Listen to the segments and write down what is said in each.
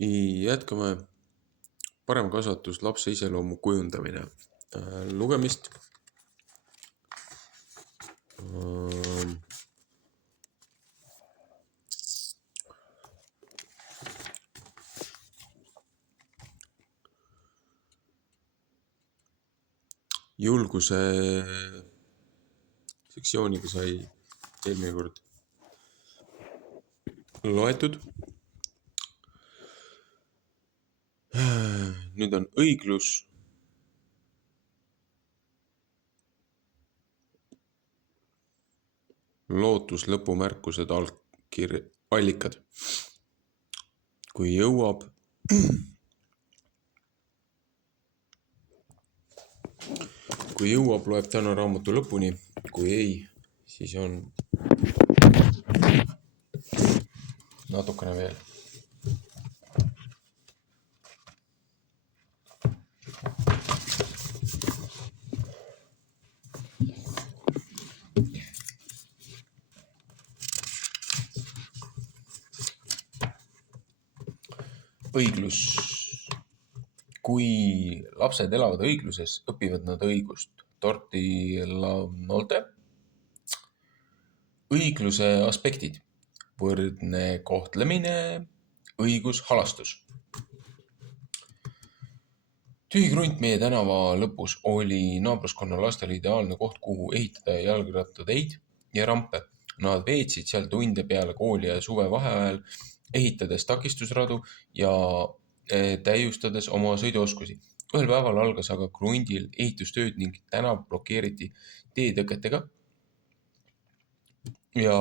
Jätkame parem kasvatus, lapse iseloomu kujundamine. Lugemist. Julguse sektsiooniga sai eelmine kord loetud. Nüüd on õiglus, lootus, lõpumärkused, allikad. Kui jõuab, loeb täna raamatu lõpuni, kui ei, siis on natukene veel. Õiglus. Kui lapsed elavad õigluses, õpivad nad õigust. Tortilla Nolte. Õigluse aspektid. Võrdne kohtlemine, õigus, halastus. Tühi krunt meie tänava lõpus oli naabruskonna lastele ideaalne koht, kuhu ehitada jalgrattateid ja rampe. Nad veetsid seal tunde peale kooli ja suvevaheajal, ehitades takistusradu ja täiustades oma sõiduoskusi. Ühel päeval algas aga krundil ehitustööd ning tänav blokeeriti teetõketega ja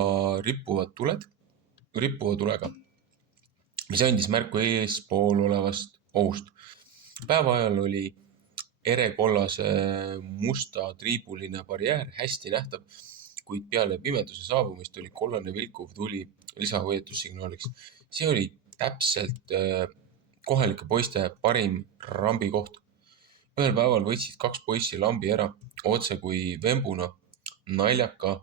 rippuva tulega, mis andis märku eespool olevast ohust. Päeva ajal oli erekollase musta triibuline barjäär hästi nähtav, kuid peale pimeduse saabumist oli kollane vilkuv tuli lisahoiatussignaaliks. See oli täpselt kohalike poiste parim rambikoht. Ühel päeval võtsid 2 poissi lambi ära, otse kui vembuna, naljaka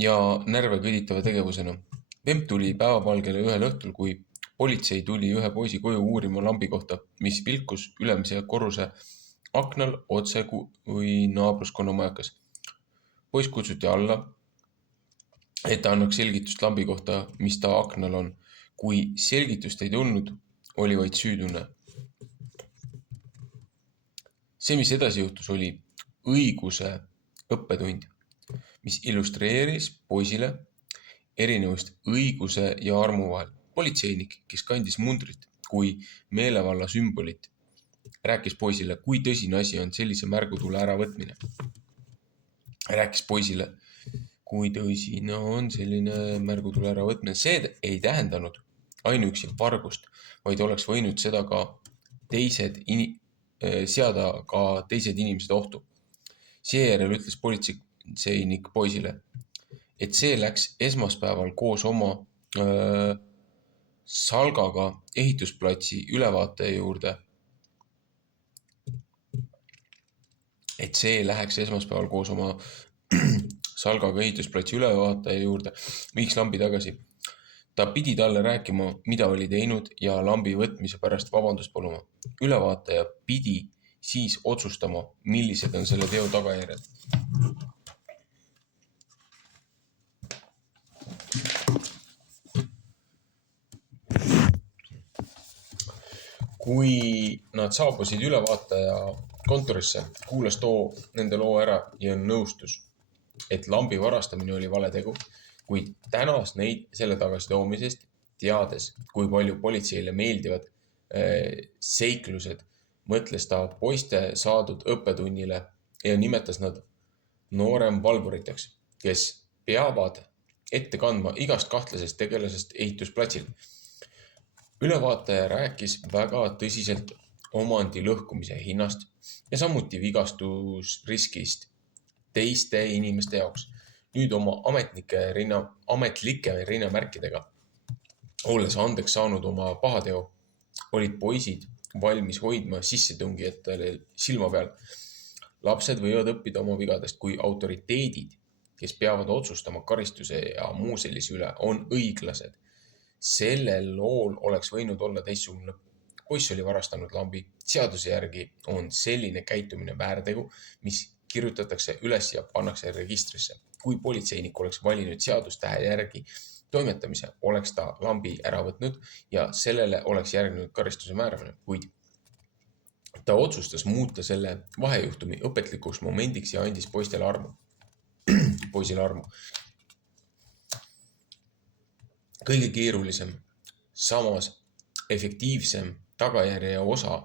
ja närve kõditava tegevusena. Vemp tuli päevapalgele ühel õhtul, kui politsei tuli ühe poisi koju uurima lambi kohta, mis vilkus ülemise korruse aknal otse kui naabruskonna majakas. Poiss kutsuti alla, et ta annaks selgitust lambi kohta, mis ta aknal on. Kui selgitust ei tulnud, oli vaid süütunne. See, mis edasi juhtus, oli õiguse õppetund, mis illustreeris poisile erinevust õiguse ja armu vahel. Politseinik, kes kandis mundrit kui meelevalla sümbolit, rääkis poisile, kui tõsine asi on sellise märgutule äravõtmine. Rääkis poisile, kui tõsine on selline märgutule äravõtmine. See ei tähendanud ainuüksi vargust, vaid oleks võinud seda ka seada ka teised inimesed ohtu. Seejärel ütles politseinik poisile, et see läks esmaspäeval koos oma Salgaga ehitusplatsi ülevaataja juurde. Et see läheks esmaspäeval koos oma Salgaga ehitusplatsi ülevaataja juurde, viiks lambi tagasi. Ta pidi talle rääkima, mida oli teinud ja lambi võtmise pärast vabandust paluma. Ülevaataja pidi siis otsustama, millised on selle teo tagajärjed. Kui nad saabusid ülevaataja kontorisse, kuulas too nende loo ära ja nõustus, et lambi varastamine oli vale tegu, kuid tänas neid selle tagasi toomisest, teades, kui palju politseile meeldivad seiklused, mõtles ta poiste saadud õppetunnile ja nimetas nad noorem valvuriteks, kes peavad ette kandma igast kahtlasest tegelasest ehitusplatsil. Ülevaataja rääkis väga tõsiselt omandi lõhkumise hinnast ja samuti vigastusriskist teiste inimeste jaoks. Nüüd oma ametlike rinnamärkidega, olles andeks saanud oma pahateo, olid poisid valmis hoidma sissetungijatele silma peal. Lapsed võivad õppida oma vigadest, kui autoriteedid, kes peavad otsustama karistuse ja muu sellise üle, on õiglased. sellel lool oleks võinud olla teistsugune lõpp. Poiss oli varastanud lambi. Seaduse järgi on selline käitumine väärtegu, mis kirjutatakse üles ja pannakse registrisse. Kui politseinik oleks valinud seadustähe järgi toimetamise, oleks ta lambi ära võtnud ja sellele oleks järgnenud karistuse määramine, kuid ta otsustas muuta selle vahejuhtumi õpetlikuks momendiks ja andis poisile armu. Kõige keerulisem, samas efektiivsem tagajärje osa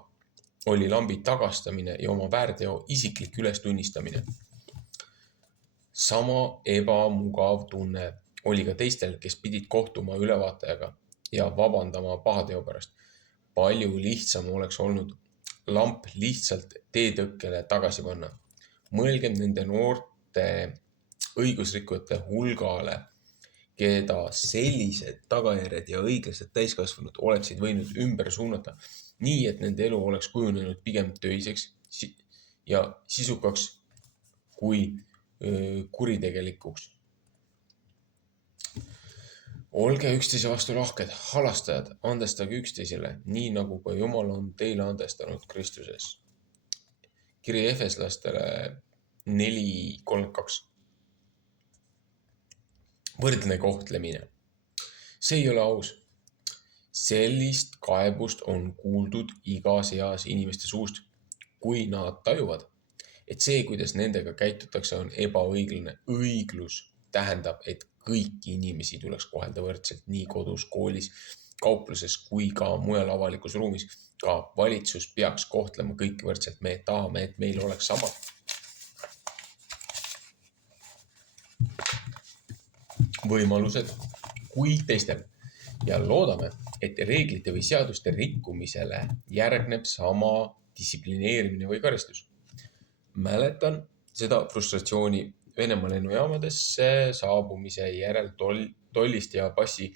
oli lambi tagastamine ja oma väärteo isiklik ülestunnistamine. Sama ebamugav tunne oli ka teistel, kes pidid kohtuma ülevaatajaga ja vabandama pahateo pärast. Palju lihtsam oleks olnud lamp lihtsalt teetõkkele tagasi panna. Mõelgem nende noorte õigusrikkujate hulgale, keda sellised tagajärjed ja õiglased täiskasvanud oleksid võinud ümber suunata, nii et nende elu oleks kujunenud pigem töiseks ja sisukaks kui kuritegelikuks. Olge üksteise vastu lahked, halastajad, andestage üksteisele, nii nagu ka Jumal on teile andestanud Kristuses. Kiri Efeslastele 4:32. Võrdne kohtlemine. See ei ole aus. Sellist kaebust on kuuldud igas eas inimeste suust, kui nad tajuvad, et see, kuidas nendega käitutakse, on ebaõiglane. Õiglus tähendab, et kõiki inimesi tuleks kohelda võrdselt nii kodus, koolis, kaupluses kui ka mujal avalikus ruumis. Ka valitsus peaks kohtlema kõiki võrdselt. Me tahame, et meil oleks samad võimalused kui teistel ja loodame, et reeglite või seaduste rikkumisele järgneb sama distsiplineerimine või karistus. Mäletan seda frustratsiooni Venemaa lennujaamadesse saabumise järel tollist ja passi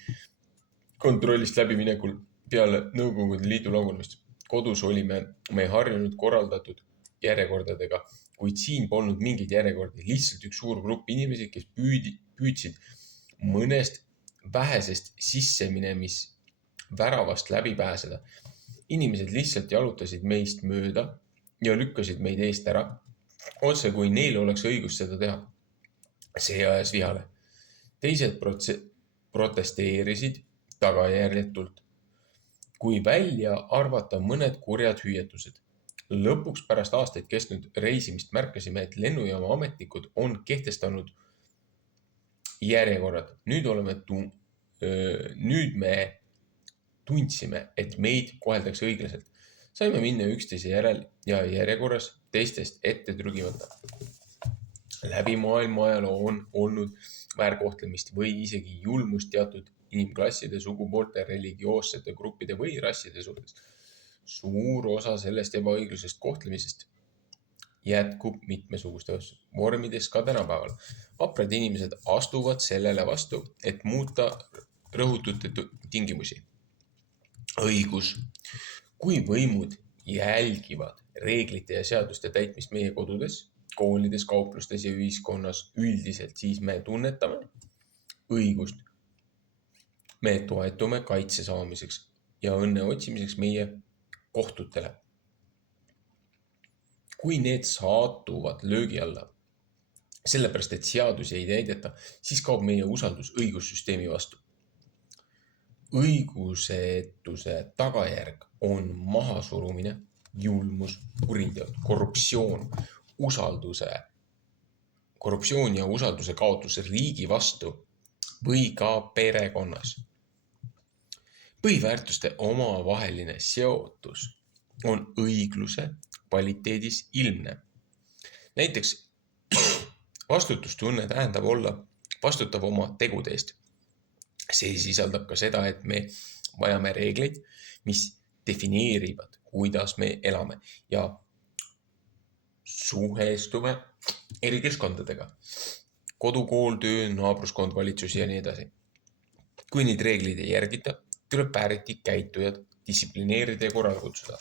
kontrollist läbiminekul peale Nõukogude Liidu lagunemist. Kodus olime me harjunud korraldatud järjekordadega, kuid siin polnud mingeid järjekordi, lihtsalt üks suur grupp inimesi, kes püüdsid mõnest vähesest sisseminemis väravast läbi pääseda. Inimesed lihtsalt jalutasid meist mööda ja lükkasid meid eest ära, otse kui neil oleks õigus seda teha. See ajas vihale. Teised protesteerisid tagajärjetult, kui välja arvata mõned kurjad hüüatused. Lõpuks pärast aastaid kestnud reisimist märkasime, et lennujaama ametnikud on kehtestanud järjekorrad. Nüüd me tundsime, et meid koheldakse õiglaselt. Saime minna üksteise järel ja järjekorras teistest ette trügimata. Läbi maailma ajaloo on olnud väärkohtlemist või isegi julmust teatud inimklasside, sugupoolte, religioossete gruppide või rasside suhtes. Suur osa sellest ebaõiglusest kohtlemisest jätkub mitmesugustes vormides ka tänapäeval. Vaprad inimesed astuvad sellele vastu, et muuta rõhutute tingimusi. Õigus. Kui võimud jälgivad reeglite ja seaduste täitmist meie kodudes, koolides, kauplustes ja ühiskonnas üldiselt, siis me tunnetame õigust. Me toetume kaitse saamiseks ja õnne otsimiseks meie kohtutele. Kui need saatuvad löögi alla, sellepärast et seadusi ei täideta, siis kaob meie usaldus õigussüsteemi vastu. Õigusetuse tagajärg on mahasurumine, julmus, kuriteod, korruptsioon ja usalduse kaotus riigi vastu või ka perekonnas. Põhiväärtuste omavaheline seotus on õigluse kvaliteedis ilmne. Näiteks vastutustunne tähendab olla vastutav oma tegude eest. See sisaldab ka seda, et me vajame reegleid, mis defineerivad, kuidas me elame ja suhestume eri keskkondadega. Kodu, kool, töö, naabruskond, valitsus ja nii edasi. Kui neid reegleid ei järgita, tuleb pääriti käitujad distsiplineerida ja korrale kutsuda.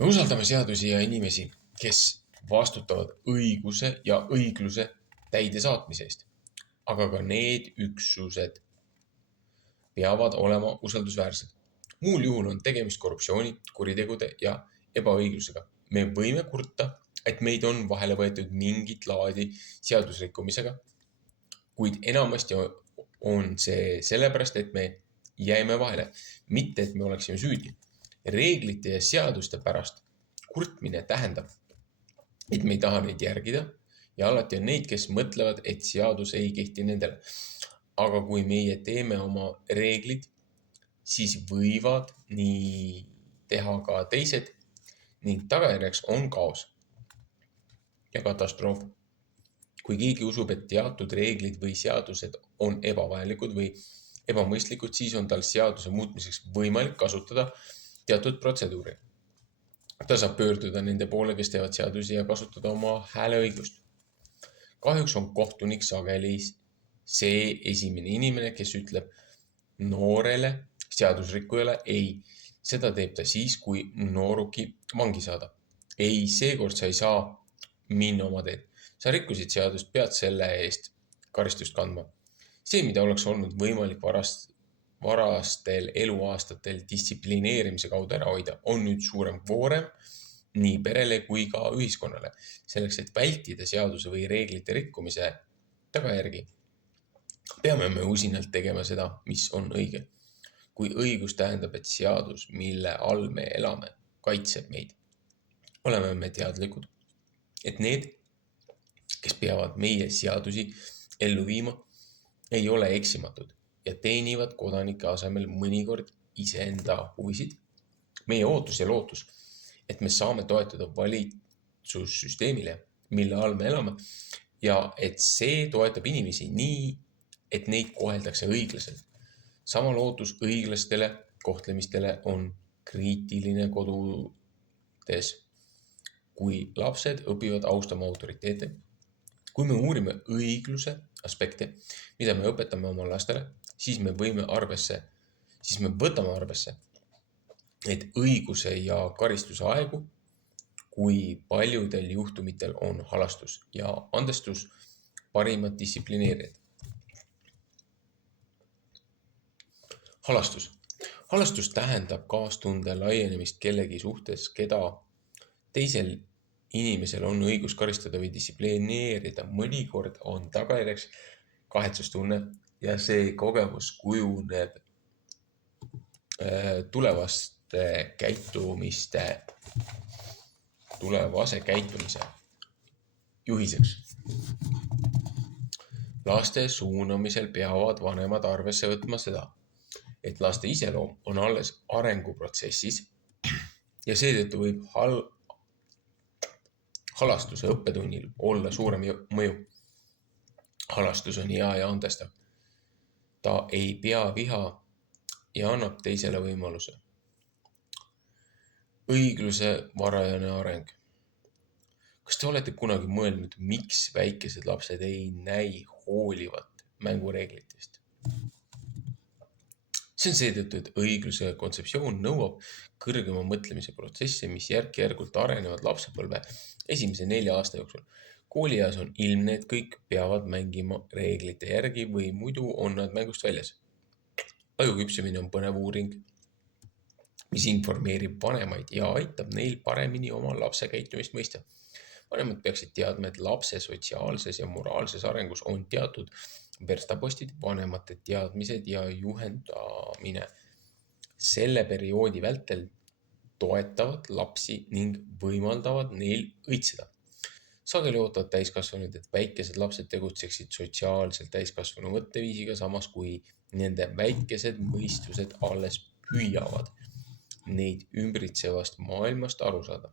Me usaldame seadusi ja inimesi, kes vastutavad õiguse ja õigluse täidesaatmise eest. Aga ka need üksused peavad olema usaldusväärsed. Muul juhul on tegemist korruptsiooni, kuritegude ja ebaõiglusega. Me võime kurta, et meid on vahele võetud mingit laadi seadusrikkumisega, kuid enamasti on see sellepärast, et me jäime vahele, mitte et me oleksime süüdi. Reeglite ja seaduste pärast kurtmine tähendab, et me ei taha neid järgida ja alati on neid, kes mõtlevad, et seadus ei kehti nendele. Aga kui meie teeme oma reeglid, siis võivad nii teha ka teised ning tagajärjeks on kaos ja katastroof. Kui keegi usub, et teatud reeglid või seadused on ebavajalikud või ebamõistlikud, siis on tal seaduse muutmiseks võimalik kasutada teatud protseduuri. Ta saab pöörduda nende poole, kes teevad seadusi ja kasutada oma hääleõigust. Kahjuks on kohtunik sageli see esimene inimene, kes ütleb noorele seadusrikkujale ei. Seda teeb ta siis, kui nooruki vangi saadab. Ei, seekord sa ei saa minna oma teed. Sa rikkusid seadust, pead selle eest karistust kandma. See, mida oleks olnud võimalik varastel eluaastatel distsiplineerimise kaudu ära hoida, on nüüd suurem koorem nii perele kui ka ühiskonnale. Selleks, et vältida seaduse või reeglite rikkumise tagajärgi, peame me usinalt tegema seda, mis on õige. Kui õigus tähendab, et seadus, mille all me elame, kaitseb meid, oleme me teadlikud, et need, kes peavad meie seadusi ellu viima, ei ole eksimatud ja teenivad kodanike asemel mõnikord iseenda huvisid. Meie ootus ja lootus, et me saame toetuda valitsussüsteemile, mille all me elame ja et see toetab inimesi nii, et neid koheldakse õiglaselt. Sama lootus õiglastele kohtlemistele on kriitiline kodudes, kui lapsed õpivad austama autoriteete. Kui me uurime õigluse aspekte, mida me õpetame oma lastele, siis me võtame arvesse, et õiguse ja karistuse aegu, kui paljudel juhtumitel on halastus ja andestus parimad distsiplineerijad. Halastus tähendab kaastunde laienemist kellegi suhtes, keda teisel inimesel on õigus karistada või distsiplineerida. Mõnikord on tagajärjeks kahetsustunne ja see kogemus kujuneb tulevase käitumise juhiseks. Laste suunamisel peavad vanemad arvesse võtma seda, et laste iseloom on alles arenguprotsessis ja seetõttu võib halastuse õppetunnil olla suurem mõju. Halastus on hea ja andestav. Ta ei pea viha ja annab teisele võimaluse. Õigluse varajane areng. Kas te olete kunagi mõelnud, miks väikesed lapsed ei näi hoolivat mängureeglitest? See on seetõttu, et õigluse kontseptsioon nõuab kõrgema mõtlemise protsesse, mis järk-järgult arenevad lapsepõlve esimese 4 aasta jooksul. Koolieas on ilmne, et kõik peavad mängima reeglite järgi või muidu on nad mängust väljas. Aju küpsemine on põnev uuring, mis informeerib vanemaid ja aitab neil paremini oma lapse käitumist mõista. Vanemad peaksid teadma, et lapse sotsiaalses ja moraalses arengus on teatud verstapostid, vanemate teadmised ja juhendamine selle perioodi vältel toetavad lapsi ning võimaldavad neil õitseda. Sageli ootavad täiskasvanud, et väikesed lapsed tegutseksid sotsiaalselt täiskasvanu mõtteviisiga, samas kui nende väikesed mõistused alles püüavad neid ümbritsevast maailmast aru saada.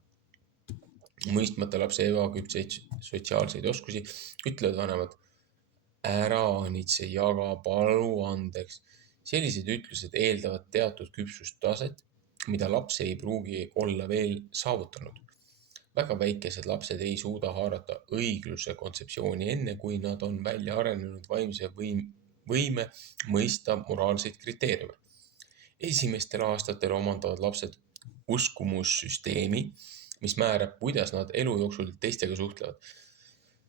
Mõistmata lapse ebaküpseid sotsiaalseid oskusi ütlevad vanemad, ära anitse, jaga, palu andeks. Sellised ütlused eeldavad teatud küpsustaset, mida laps ei pruugi olla veel saavutanud. Väga väikesed lapsed ei suuda haarata õigluse kontseptsiooni enne, kui nad on välja arenenud vaimse võime mõista moraalseid kriteeriume. Esimestel aastatel omandavad lapsed uskumussüsteemi, mis määrab, kuidas nad elu jooksul teistega suhtlevad.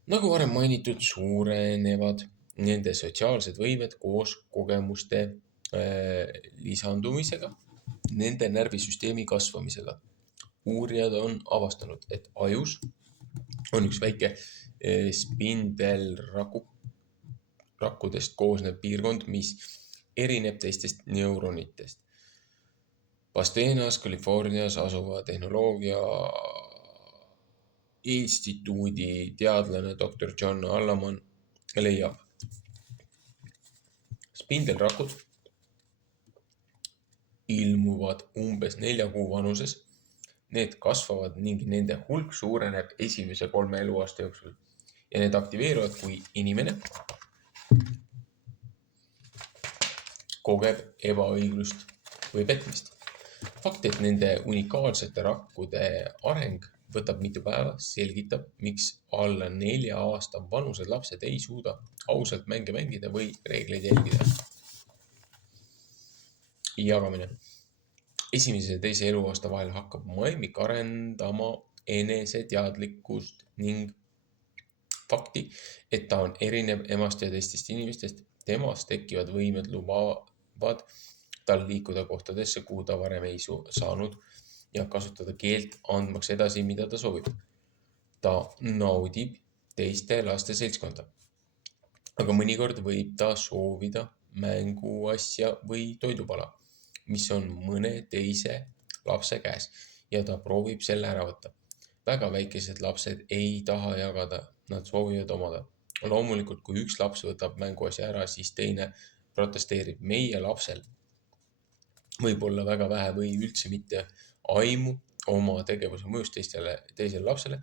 Nagu varem mainitud, suurenevad nende sotsiaalsed võimed koos kogemuste lisandumisega, nende närvisüsteemi kasvamisega. Uurijad on avastanud, et ajus on üks väike spindelrakkudest koosnev piirkond, mis erineb teistest neuronitest. Pasadenas, Californias asuva tehnoloogia instituudi teadlane Dr. John Allaman leiab. Spindelrakud ilmuvad umbes 4 kuu vanuses. Need kasvavad ning nende hulk suureneb esimese 3 eluaasta jooksul ja need aktiveeruvad, kui inimene kogeb ebaõiglust või petmist. Fakt, et nende unikaalsete rakkude areng võtab mitu päeva, selgitab, miks alla 4 aasta vanused lapsed ei suuda ausalt mänge mängida või reegleid jälgida. Jagamine. Esimese ja teise eluaasta vahel hakkab maimik arendama eneseteadlikkust ning fakti, et ta on erinev emast ja teistest inimestest. Temas tekkivad võimed lubavad tal liikuda kohtadesse, kuhu ta varem ei saanud ja kasutada keelt andmaks edasi, mida ta soovib. Ta naudib teiste laste seltskonda. Aga mõnikord võib ta soovida mänguasja või toidupala, mis on mõne teise lapse käes ja ta proovib selle ära võtta. Väga väikesed lapsed ei taha jagada, nad soovivad omada. Loomulikult, kui üks laps võtab mänguasja ära, siis teine protesteerib. Meie lapsel võib olla väga vähe või üldse mitte aimu oma tegevuse mõjust teisele lapsele,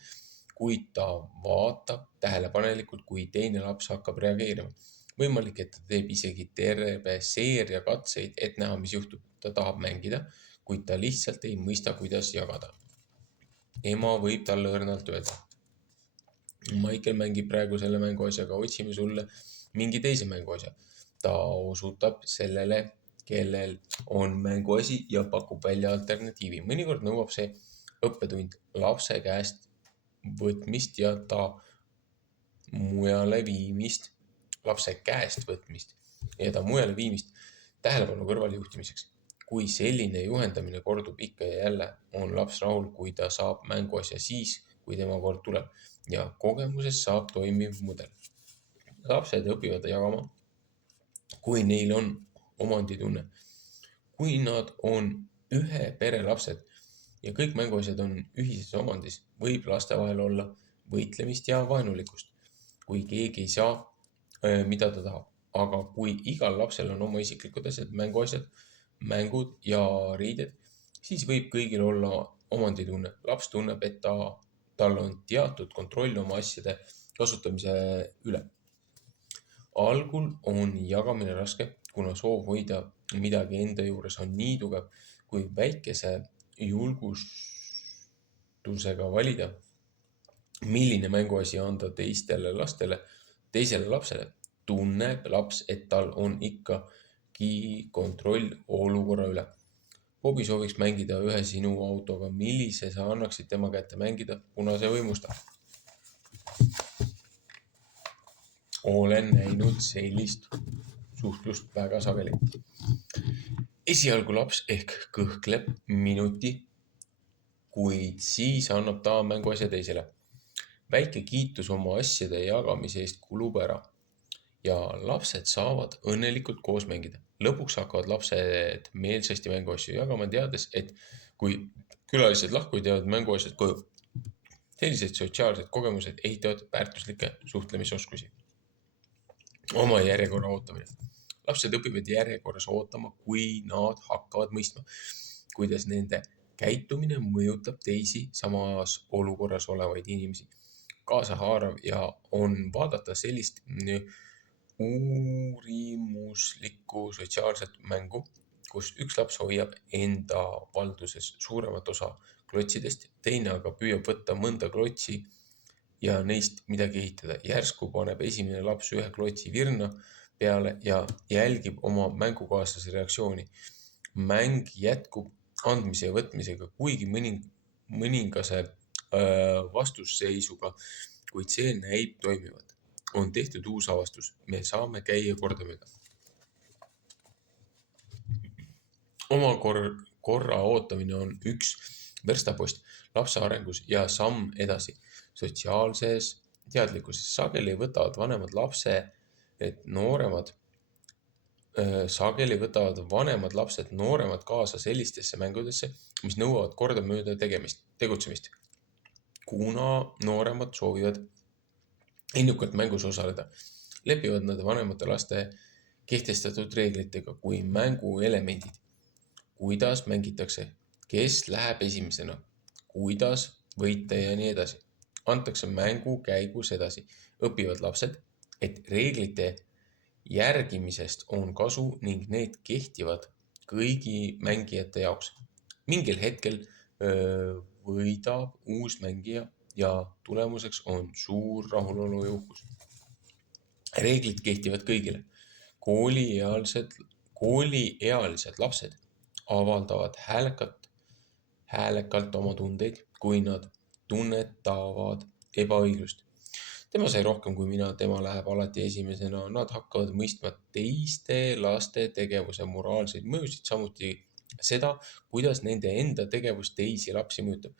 kuid ta vaatab tähelepanelikult, kui teine laps hakkab reageerima. Võimalik, et ta teeb isegi terve seeria katseid, et näha, mis juhtub. Ta tahab mängida, kuid ta lihtsalt ei mõista, kuidas jagada. Ema võib talle õrnalt öelda: Michael mängib praegu selle mänguasjaga, otsime sulle mingi teise mänguasja. Ta osutab sellele, kellel on mänguasi ja pakub välja alternatiivi. Mõnikord nõuab see õppetund lapse käest võtmist ja ta mujale viimist tähelepanu kõrvale juhtimiseks. Kui selline juhendamine kordub ikka ja jälle, on laps rahul, kui ta saab mänguasja siis, kui tema kord tuleb ja kogemusest saab toimiv mudel. Lapsed õpivad jagama, kui neil on omanditunne. Kui nad on ühe pere lapsed ja kõik mänguasjad on ühises omandis, võib laste vahel olla võitlemist ja vaenulikkust, kui keegi ei saa, mida ta tahab. Aga kui igal lapsel on oma isiklikud asjad, mänguasjad, mängud ja riided, siis võib kõigil olla omanditunne. Laps tunneb, et tal on teatud kontroll oma asjade kasutamise üle. Algul on jagamine raske, kuna soov hoida midagi enda juures on nii tugev, kui väikese julgustusega valida, milline mänguasi anda teisele lapsele, tunneb laps, et tal on ikkagi kontroll olukorra üle. Bobby sooviks mängida ühe sinu autoga, millise sa annaksid tema kätte mängida, punase või musta? Olen näinud sellist suhtlust väga sageli. Esialgu laps ehk kõhkleb minuti, kuid siis annab ta mänguasja teisele. Väike kiitus oma asjade jagamise eest kulub ära ja lapsed saavad õnnelikult koos mängida. Lõpuks hakkavad lapsed meelsasti mänguasju jagama, teades, et kui külalised lahkuvad, jäävad mänguasjad koju. Sellised sotsiaalsed kogemused ehitavad väärtuslikke suhtlemisoskusi. Oma järjekorra ootamine. Lapsed õpivad järjekorras ootama, kui nad hakkavad mõistma, kuidas nende käitumine mõjutab teisi samas olukorras olevaid inimesi. Kaasahaarav ja on vaadata sellist uurimuslikku sotsiaalset mängu, kus üks laps hoiab enda valduses suuremat osa klotsidest, teine aga püüab võtta mõnda klotsi ja neist midagi ehitada. Järsku paneb esimene laps ühe klotsi virna peale ja jälgib oma mängukaaslase reaktsiooni. Mäng jätkub andmise ja võtmisega, kuigi mõningase vastusseisuga, kuid see näib toimivat. On tehtud uus avastus. Me saame käia kordamööda. Oma korra ootamine on üks verstapost lapse arengus ja samm edasi. Sotsiaalses teadlikkuses sageli võtavad vanemad lapsed nooremad kaasa sellistesse mängudesse, mis nõuavad kordamööda tegutsemist. Kuna nooremad soovivad innukalt mängus osaleda, lepivad nad vanemate laste kehtestatud reeglitega kui mänguelemendid. Kuidas mängitakse, kes läheb esimesena, kuidas võita ja nii edasi. Antakse mängu käigus edasi. Õpivad lapsed, et reeglite järgimisest on kasu ning need kehtivad kõigi mängijate jaoks. Mingil hetkel võidab uus mängija ja tulemuseks on suur rahulolu ja uhkus. Reeglid kehtivad kõigile. Kooliealised lapsed avaldavad häälekalt oma tundeid, kui nad tunnetavad ebaõiglust. Tema sai rohkem kui mina, tema läheb alati esimesena, nad hakkavad mõistma teiste laste tegevuse moraalseid mõjusid, samuti seda, kuidas nende enda tegevus teisi lapsi mõjutab.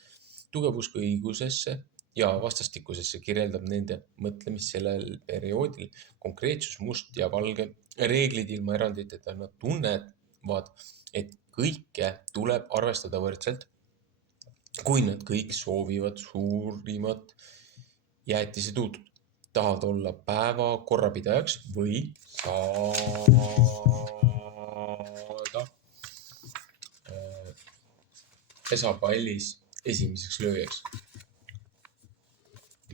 Tugev usk õigusesse ja vastastikusesse kirjeldab nende mõtlemist sellel perioodil. Konkreetsus, must ja valge, reeglid ilma eranditeta, nad tunnevad, et kõike tuleb arvestada võrdselt, kui nad kõik soovivad suurimat jäätisetuld, tahavad olla päeva korrapidajaks või saada pesapallis esimeseks lööjaks.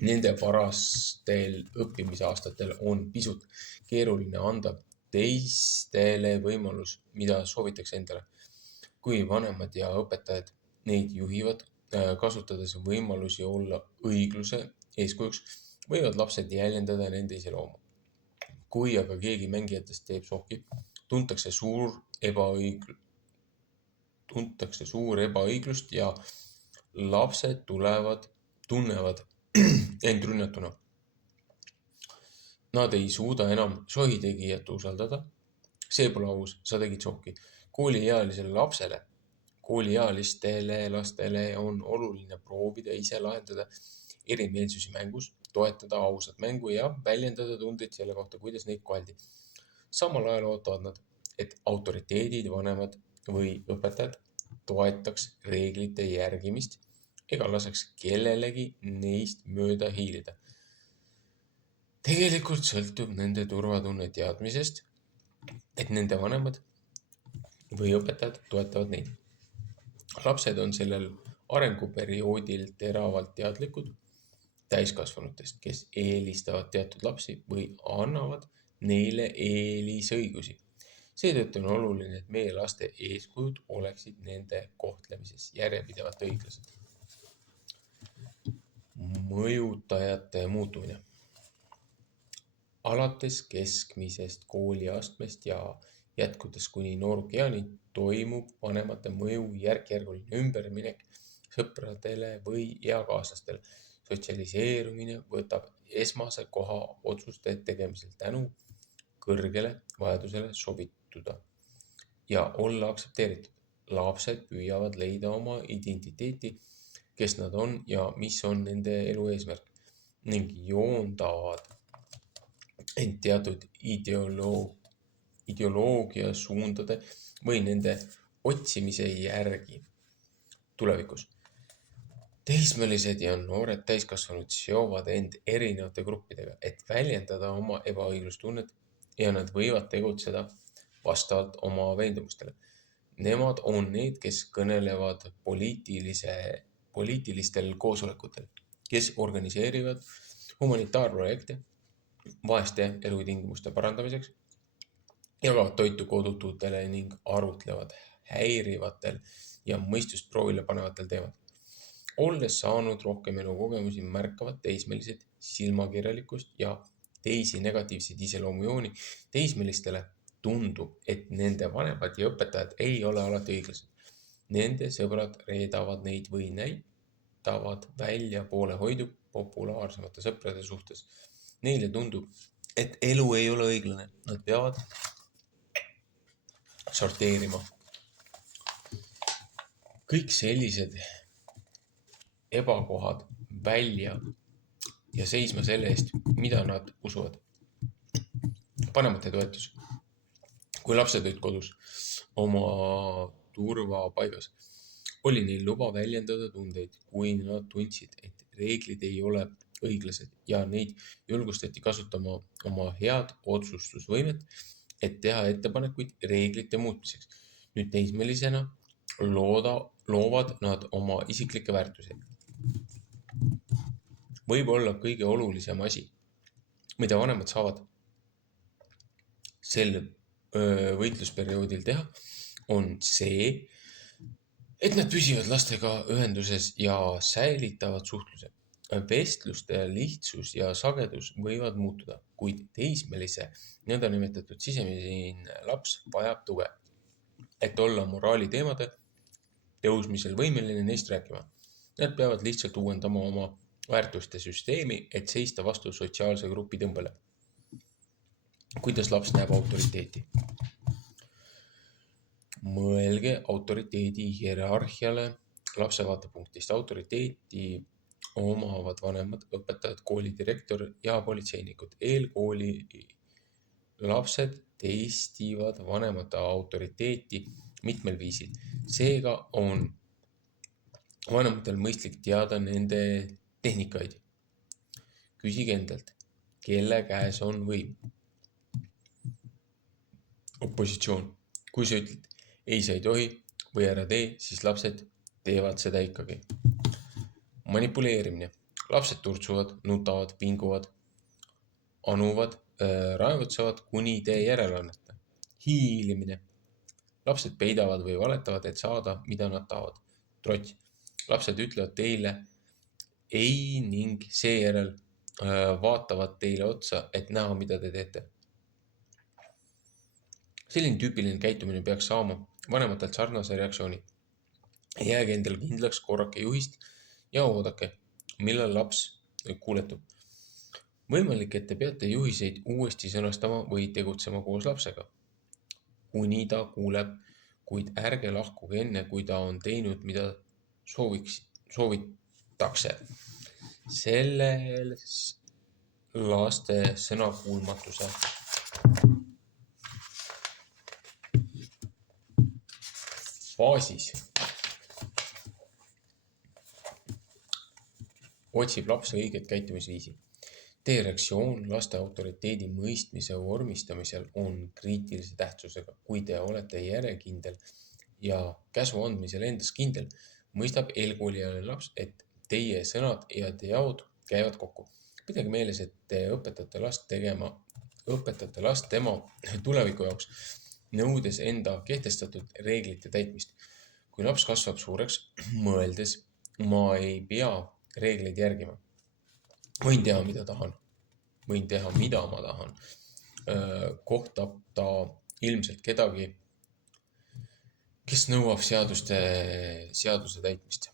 Nende varastel õppimisaastatel on pisut keeruline anda teistele võimalus, mida soovitakse endale. Kui vanemad ja õpetajad neid juhivad, kasutades võimalusi olla õigluse eeskujuks, võivad lapsed jäljendada nende iseloomu. Kui aga keegi mängijatest teeb sohki, tuntakse suur ebaõiglust ja lapsed tunnevad end rünnatuna. Nad ei suuda enam sohitegijat usaldada. See pole aus, sa tegid sohki. Kooliealistele lastele on oluline proovida ise lahendada erimeelsusi mängus, toetada ausat mängu ja väljendada tundeid selle kohta, kuidas neid koheldi. Samal ajal ootavad nad, et autoriteedid, vanemad või õpetajad toetaks reeglite järgimist ega laseks kellelegi neist mööda hiilida. Tegelikult sõltub nende turvatunne teadmisest, et nende vanemad või õpetajad toetavad neid. Lapsed on sellel arenguperioodil teravalt teadlikud täiskasvanutest, kes eelistavad teatud lapsi või annavad neile eelisõigusi. Seetõttu on oluline, et meie laste eeskujud oleksid nende kohtlemises järjepidevalt õiglased. Mõjutajate muutumine. Alates keskmisest kooliastmest ja jätkudes kuni noorukeani toimub vanemate mõju järk-järguline ümberminek sõpradele või eakaaslastele. Sotsialiseerumine võtab esmase koha otsuste tegemisel tänu kõrgele vajadusele sobituda ja olla aktsepteeritud. Lapsed püüavad leida oma identiteeti, kes nad on ja mis on nende elu eesmärk ning joondavad end teatud ideoloogia suundade või nende otsimise järgi tulevikus. Teismelised ja noored täiskasvanud seovad end erinevate gruppidega, et väljendada oma ebaõiglustunnet ja nad võivad tegutseda vastavalt oma veendumustele. Nemad on need, kes kõnelevad poliitilistel koosolekutel, kes organiseerivad humanitaarprojekte vaeste elutingimuste parandamiseks, jagavad toitu kodututele ning arutlevad häirivatel ja mõistust proovile panevatel teemadel. Olles saanud rohkem elukogemusi, märkavad teismelised silmakirjalikkust ja teisi negatiivseid iseloomujooni. Teismelistele tundub, et nende vanemad ja õpetajad ei ole alati õiglased. Nende sõbrad reedavad neid või säilitavad välja poolehoidu populaarsemate sõprade suhtes. Neile tundub, et elu ei ole õiglane. Nad peavad sorteerima. Kõik sellised ebakohad välja ja seisma selle eest, mida nad usuvad. Vanemate toetus. Kui lapsed olid kodus oma turvapaigas, oli neil luba väljendada tundeid, kui nad tundsid, et reeglid ei ole õiglased ja neid julgustati kasutama oma head otsustusvõimet, et teha ettepanekuid reeglite muutmiseks. Nüüd teismelisena loovad nad oma isiklikke väärtusi. Võib olla kõige olulisem asi, mida vanemad saavad sel võitlusperioodil teha, on see, et nad püsivad lastega ühenduses ja säilitavad suhtluse. Vestluste lihtsus ja sagedus võivad muutuda, kuid teismelise nõndanimetatud sisemine laps vajab tuge, et olla moraali teemade tõusmisel võimeline neist rääkima. Nad peavad lihtsalt uuendama oma väärtuste süsteemi, et seista vastu sotsiaalse grupi tõmbele. Kuidas laps näeb autoriteeti? Mõelge autoriteedi hierarhiale lapse vaatepunktist. Autoriteeti omavad vanemad, õpetajad, koolidirektor ja politseinikud. Eelkooli lapsed testivad vanemate autoriteeti mitmel viisil. Seega on vanematel mõistlik teada nende tehnikaid. Küsige endalt, kelle käes on võim? Opositsioon. Kui sa ütled, ei, sa ei tohi või ära tee, siis lapsed teevad seda ikkagi. Manipuleerimine. Lapsed turtsuvad, nutavad, vinguvad, anuvad, raevutsevad, kuni tee järele anneta. Hiilimine. Lapsed peidavad või valetavad, et saada, mida nad tahavad. Trots. Lapsed ütlevad teile ei ning seejärel vaatavad teile otsa, et näha, mida te teete. Selline tüüpiline käitumine peaks saama vanematelt sarnase reaktsiooni. Jääge endale kindlaks, korrake juhist ja oodake, millal laps kuuletub. Võimalik, et te peate juhiseid uuesti sõnastama või tegutsema koos lapsega, kuni ta kuuleb, kuid ärge lahkuge enne, kui ta on teinud, mida soovitakse. Selles laste sõnakuulmatuse faasis otsib laps õiget käitumisviisi. Teie reaktsioon laste autoriteedi mõistmise vormistamisel on kriitilise tähtsusega. Kui te olete järjekindel ja käsu andmisel endas kindel, mõistab eelkooliajaline laps, et teie sõnad ja teod käivad kokku. Pidage meeles, et te õpetate last tema tuleviku jaoks, nõudes enda kehtestatud reeglite täitmist. Kui laps kasvab suureks, mõeldes, ma ei pea reegleid järgima. Võin teha, mida tahan. Võin teha, mida ma tahan. Kohtab ta ilmselt kedagi, kes nõuab seaduse täitmist.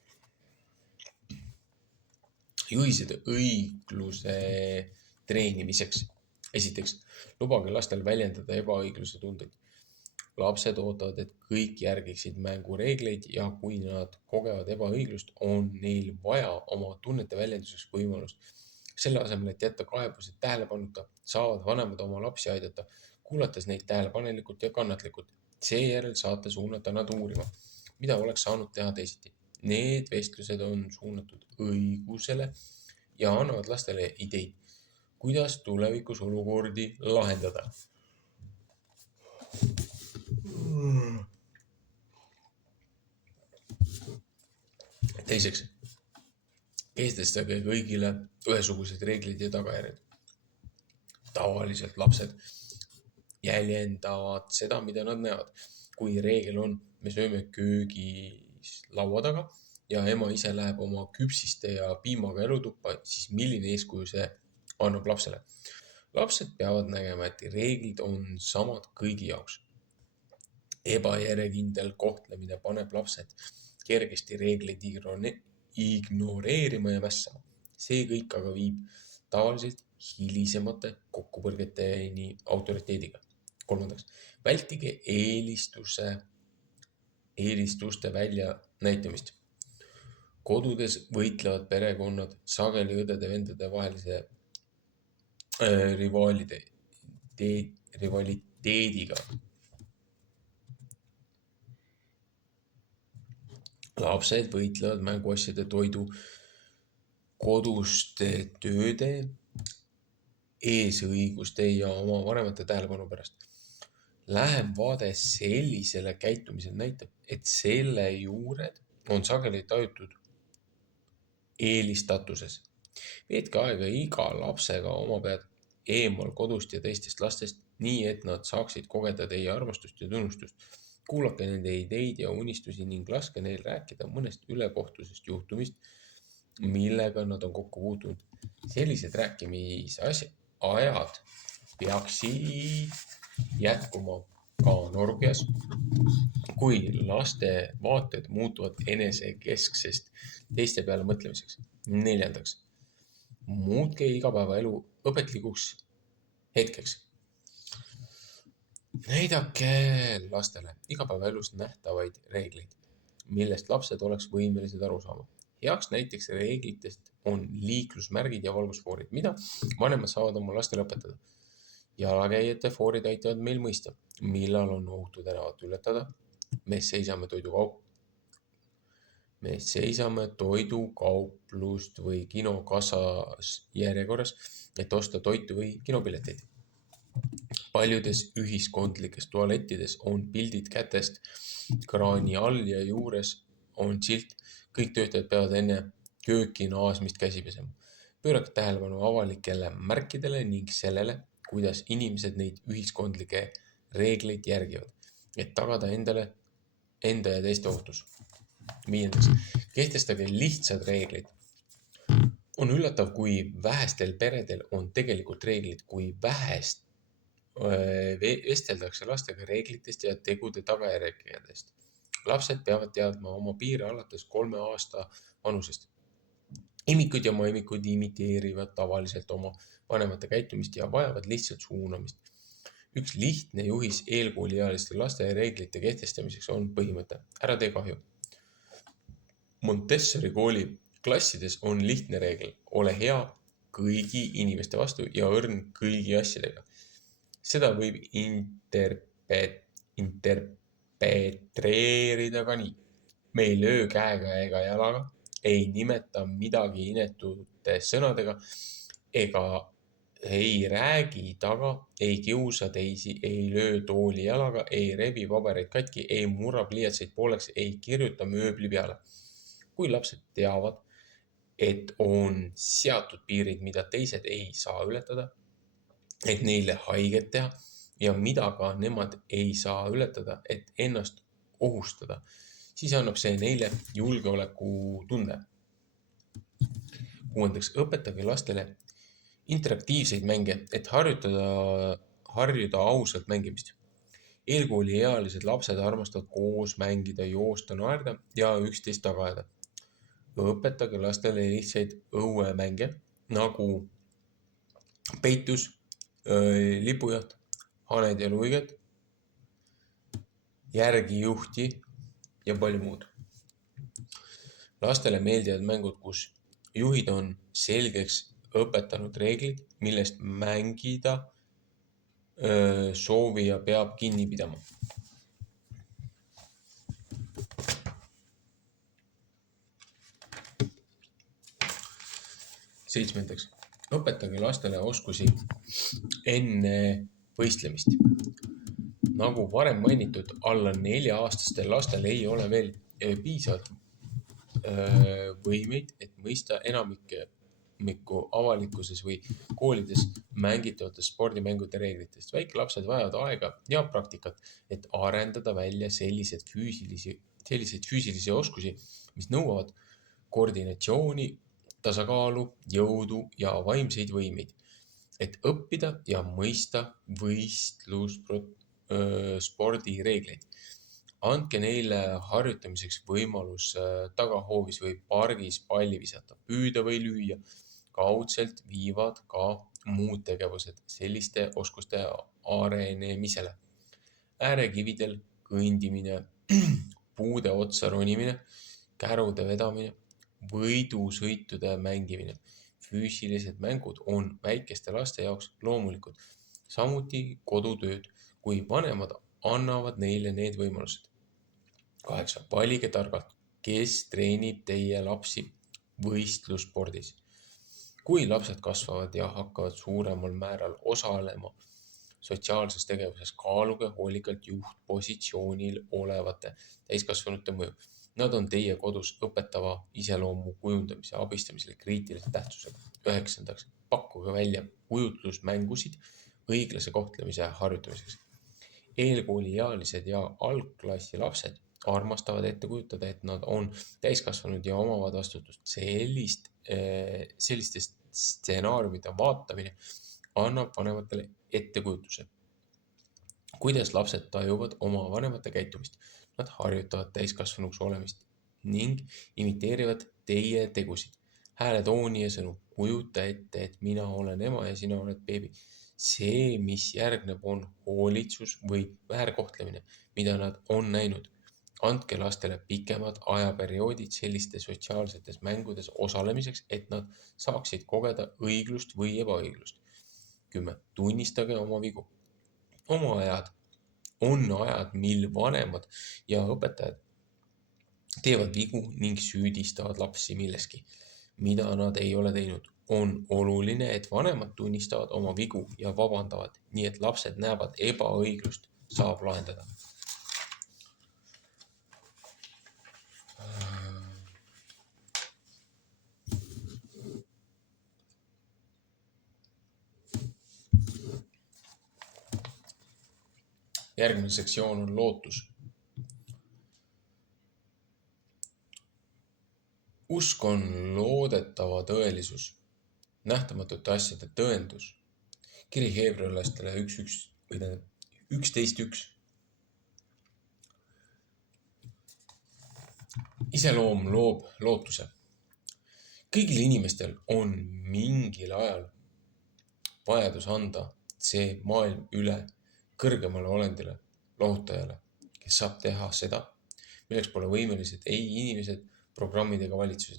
Juhised õigluse treenimiseks. Esiteks, lubage lastel väljendada ebaõigluse tundeid. Lapsed ootavad, et kõik järgiksid mängureegleid ja kui nad kogevad ebaõiglust, on neil vaja oma tunnete väljenduseks võimalust. Selle asemel, et jätta kaebused tähelepanuta, saavad vanemad oma lapsi aidata, kuulates neid tähelepanelikult ja kannatlikult. Seejärel saate suunata nad uurima, mida oleks saanud teha teisiti. Need vestlused on suunatud õigusele ja annavad lastele ideid, kuidas tulevikus olukordi lahendada. Teiseks, kehtestage kõigile ühesugused reeglid ja tagajärjed. Tavaliselt lapsed jäljendavad seda, mida nad näevad. Kui reegel on, me sööme köögis laua taga ja ema ise läheb oma küpsiste ja piimaga elutuppa, siis milline eeskuju see annab lapsele? Lapsed peavad nägema, et reeglid on samad kõigi jaoks. Ebajärjekindel kohtlemine paneb lapsed kergesti reegleid ignoreerima ja mässama. See kõik aga viib tavaliselt hilisemate kokkupõrgeteni autoriteediga. Kolmandaks, vältige eelistuste välja näitamist. Kodudes võitlevad perekonnad sageli õdede-vendade vahelise rivaliteediga. Lapsed võitlevad mänguasjade, toidu, koduste tööde, eesõiguste ja oma vanemate tähelepanu pärast. Lähem vaade sellisele käitumisele näitab, et selle juured on sageli tajutud eelistatuses. Veetke aega iga lapsega oma pead eemal kodust ja teistest lastest, nii et nad saaksid kogeda teie armastust ja tunnustust. Kuulake nende ideid ja unistusi ning laske neil rääkida mõnest ülekohtusest juhtumist, millega nad on kokku puutunud. Sellised rääkimisajad peaksid jätkuma ka Norgias, kui laste vaated muutuvad enesekesksest teiste peale mõtlemiseks. Neljandaks, muutke igapäevaelu õpetlikuks hetkeks. Näidake lastele igapäevaelus nähtavaid reegleid, millest lapsed oleks võimelised aru saama. Heaks näiteks reeglitest on liiklusmärgid ja valgusfoorid, mida vanemad saavad oma lastele õpetada. Jalakäijate foorid aitavad meil mõista, millal on ohutu tänavat ületada. Me seisame toidukauplust või kinokassas järjekorras, et osta toitu või kinopileteid. Paljudes ühiskondlikes tualettides on pildid kätest kraani all ja juures on silt. Kõik töötajad peavad enne kööki naasmist käsi pesema. Pöörake tähelepanu avalikele märkidele ning sellele, kuidas inimesed neid ühiskondlikke reegleid järgivad, et tagada enda ja teiste ohutus. Viiendaks, kehtestage lihtsad reeglid. On üllatav, kui vähestel peredel on tegelikult reeglid, kui vähest vesteldakse lastega reeglitest ja tegude tagajärgedest. Lapsed peavad teadma oma piire alates 3 aasta vanusest. Imikud ja maimikud imiteerivad tavaliselt oma vanemate käitumist ja vajavad lihtsalt suunamist. Üks lihtne juhis eelkooliealiste laste reeglite kehtestamiseks on põhimõte: ära tee kahju. Montessori kooli klassides on lihtne reegel: ole hea kõigi inimeste vastu ja õrn kõigi asjadega. Seda võib interpreteerida ka nii. Me ei löö käega ega jalaga, ei nimeta midagi inetute sõnadega ega ei räägi taga, ei kiusa teisi, ei löö tooli jalaga, ei rebi pabereid katki, ei murra pliiatseid pooleks, ei kirjuta mööbli peale. Kui lapsed teavad, et on seatud piirid, mida teised ei saa ületada, et neile haiget teha ja mida ka nemad ei saa ületada, et ennast ohustada, siis annab see neile julgeolekutunde. Kuuendaks, õpetage lastele interaktiivseid mänge, et harjuda ausalt mängimist. Eelkooliealised lapsed armastavad koos mängida, joosta, naerda ja üksteist taga ajada. Õpetage lastele lihtsaid õuemänge nagu peitus, lipujaht, haned ja luiged, järgijuhti ja palju muud. Lastele meeldivad mängud, kus juhid on selgeks õpetanud reeglid, millest mängida soovija peab kinni pidama. Seitsmendaks, õpetage lastele oskusi enne võistlemist. Nagu varem mainitud, alla 4-aastastel lastel ei ole veel piisavalt võimeid, et mõista enamikku avalikkuses või koolides mängitavatest spordimängude reeglitest. Väikelapsed vajavad aega ja praktikat, et arendada välja selliseid füüsilisi oskusi, mis nõuavad koordinatsiooni, tasakaalu, jõudu ja vaimseid võimeid, et õppida ja mõista võistlusspordi reegleid. Andke neile harjutamiseks võimalus tagahoovis või pargis palli visata, püüda või lüüa. Kaudselt viivad ka muud tegevused selliste oskuste arenemisele. Äärekividel kõndimine, puude otsa ronimine, kärude vedamine, võidusõitude mängimine. Füüsilised mängud on väikeste laste jaoks loomulikud, samuti kodutööd, kui vanemad annavad neile need võimalused. 8. Valige targalt, kes treenib teie lapsi võistlusspordis. Kui lapsed kasvavad ja hakkavad suuremal määral osalema sotsiaalses tegevuses, kaaluge hoolikalt juhtpositsioonil olevate täiskasvanute mõju. Nad on teie kodus õpetava iseloomu kujundamise abistamisele kriitilise tähtsusega. 9. Pakkuge välja kujutlusmängusid õiglase kohtlemise harjutamiseks. Eelkooliealised ja algklassi lapsed armastavad ette kujutada, et nad on täiskasvanud ja omavad vastutust. Selliste stsenaariumide vaatamine annab vanematele ettekujutuse, kuidas lapsed tajuvad oma vanemate käitumist. Nad harjutavad täiskasvanuks olemist ning imiteerivad teie tegusid, hääletooni ja sõnu. Kujuta ette, et mina olen ema ja sina oled beebi. See, mis järgneb, on hoolitsus või väärkohtlemine, mida nad on näinud. Andke lastele pikemad ajaperioodid selliste sotsiaalsetes mängudes osalemiseks, et nad saaksid kogeda õiglust või ebaõiglust. 10. Tunnistage oma vigu. Oma ajad on ajad, mil vanemad ja õpetajad teevad vigu ning süüdistavad lapsi milleski, mida nad ei ole teinud. On oluline, et vanemad tunnistavad oma vigu ja vabandavad, nii et lapsed näevad ebaõiglust saab lahendada. Järgmine sektsioon on lootus. Usk on loodetava tõelisus, nähtamatute asjade tõendus. Kiri heebrealastele 11.1. Iseloom loob lootuse. Kõigil inimestel on mingil ajal vajadus anda see maailm üle kõrgemale olendile, lohutajale, kes saab teha seda, milleks pole võimelised ei inimesed, programmid ega valitsused.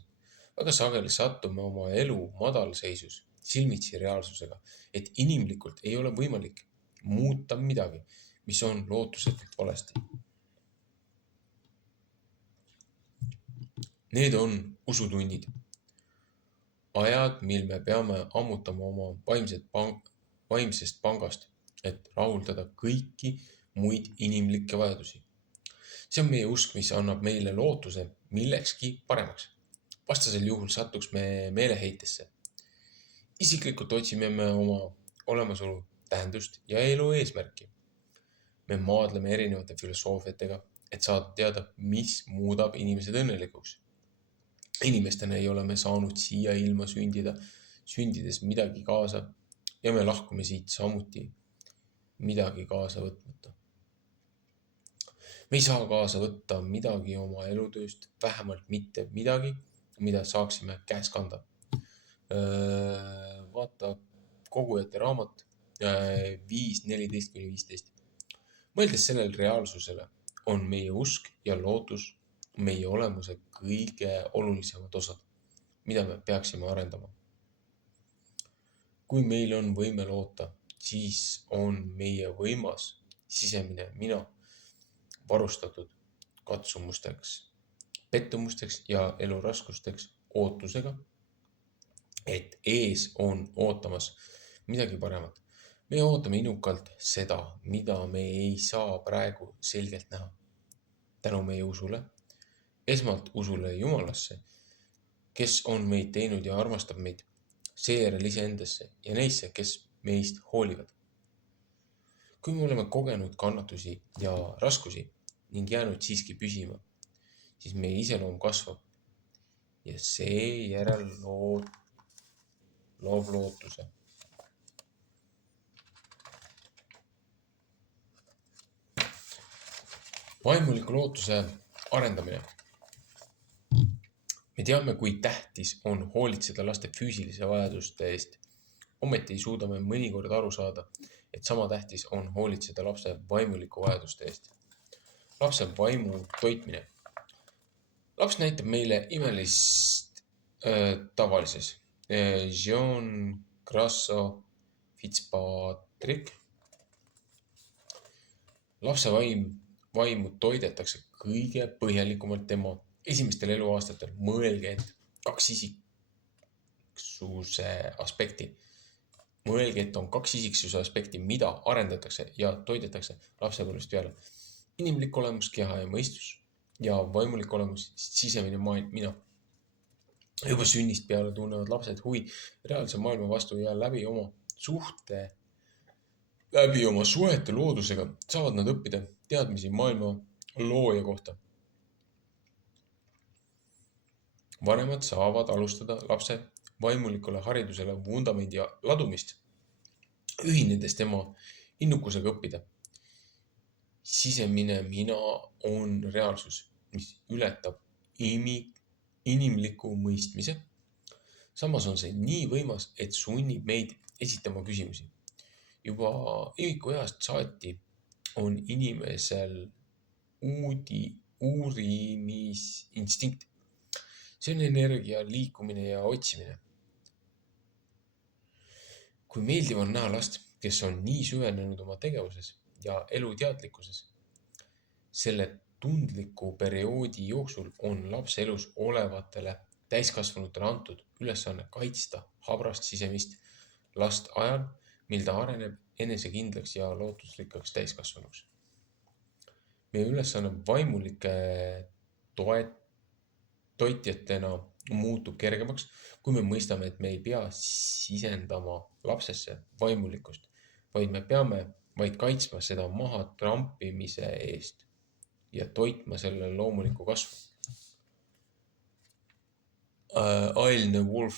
Väga sageli sattume oma elu madalseisus silmitsi reaalsusega, et inimlikult ei ole võimalik muuta midagi, mis on lootusetult valesti. Need on usutunnid. Ajad, mil me peame ammutama oma vaimsest pangast, et rahuldada kõiki muid inimlikke vajadusi. See on meie usk, mis annab meile lootuse millekski paremaks. Vastasel juhul satuks me meeleheitesse. Isiklikult otsime me oma olemasolu tähendust ja elu eesmärki. Me maadleme erinevate filosoofiatega, et saada teada, mis muudab inimesed õnnelikuks. Inimestena ei ole me saanud siia ilma sündides midagi kaasa ja me lahkume siit samuti midagi kaasa võtmata. Me ei saa kaasa võtta midagi oma elutööst, vähemalt mitte midagi, mida saaksime käes kanda. Vaata kogujate raamat 5.14-15. Mõeldes sellele reaalsusele on meie usk ja lootus meie olemuse kõige olulisemad osad, mida me peaksime arendama. Kui meil on võime loota, siis on meie võimas sisemine mina varustatud katsumusteks, pettumusteks ja eluraskusteks ootusega, et ees on ootamas midagi paremat. Me ootame innukalt seda, mida me ei saa praegu selgelt näha. Tänu meie usule, esmalt usule Jumalasse, kes on meid teinud ja armastab meid, seejärel iseendasse ja neisse, kes meist hoolivad. Kui me oleme kogenud kannatusi ja raskusi ning jäänud siiski püsima, siis meie iseloom kasvab ja seejärel loob lootuse. Vaimuliku lootuse arendamine. Me teame, kui tähtis on hoolitseda laste füüsilise vajaduste eest. Ometi ei suuda me mõnikord aru saada, et sama tähtis on hoolitseda lapse vaimuliku vajaduste eest. Lapse vaimu toitmine. Laps näitab meile imelist tavalises. John Grasso Fitzpatrick. Lapse vaimu toidetakse kõige põhjalikumalt tema esimestel eluaastatel. Mõelge, et kaks isiksuse aspekti. Mõelge, et on kaks isiksuse aspekti, mida arendatakse ja toidetakse lapsepõlvest peale. Inimlik olemus, keha ja mõistus ja vaimulik olemus, sisemine mina. Juba sünnist peale tunnevad lapsed huvi reaalse maailma vastu ja läbi oma suhete loodusega saavad nad õppida teadmisi maailma looja kohta. Vanemad saavad alustada lapse vaimulikule haridusele vundamendi ladumist, ühinedes tema innukusega õppida. Sisemine mina on reaalsus, mis ületab inimliku mõistmise. Samas on see nii võimas, et sunnib meid esitama küsimusi. Juba imikueast saati on inimesel uurimisinstinkt. See on energia, liikumine ja otsimine. Kui meeldiv on näha last, kes on nii süvenenud oma tegevuses ja eluteadlikkuses. Selle tundliku perioodi jooksul on lapse elus olevatele täiskasvanutele antud ülesanne kaitsta habrast sisemist last ajal, mil ta areneb enesekindlaks ja lootusrikkaks täiskasvanuks. Meie ülesanne vaimulike toitjatena muutub kergemaks, kui me mõistame, et me ei pea sisendama lapsesse vaimulikkust, vaid me peame vaid kaitsma seda maha trampimise eest ja toitma selle loomuliku kasvu. Ailne Wolf.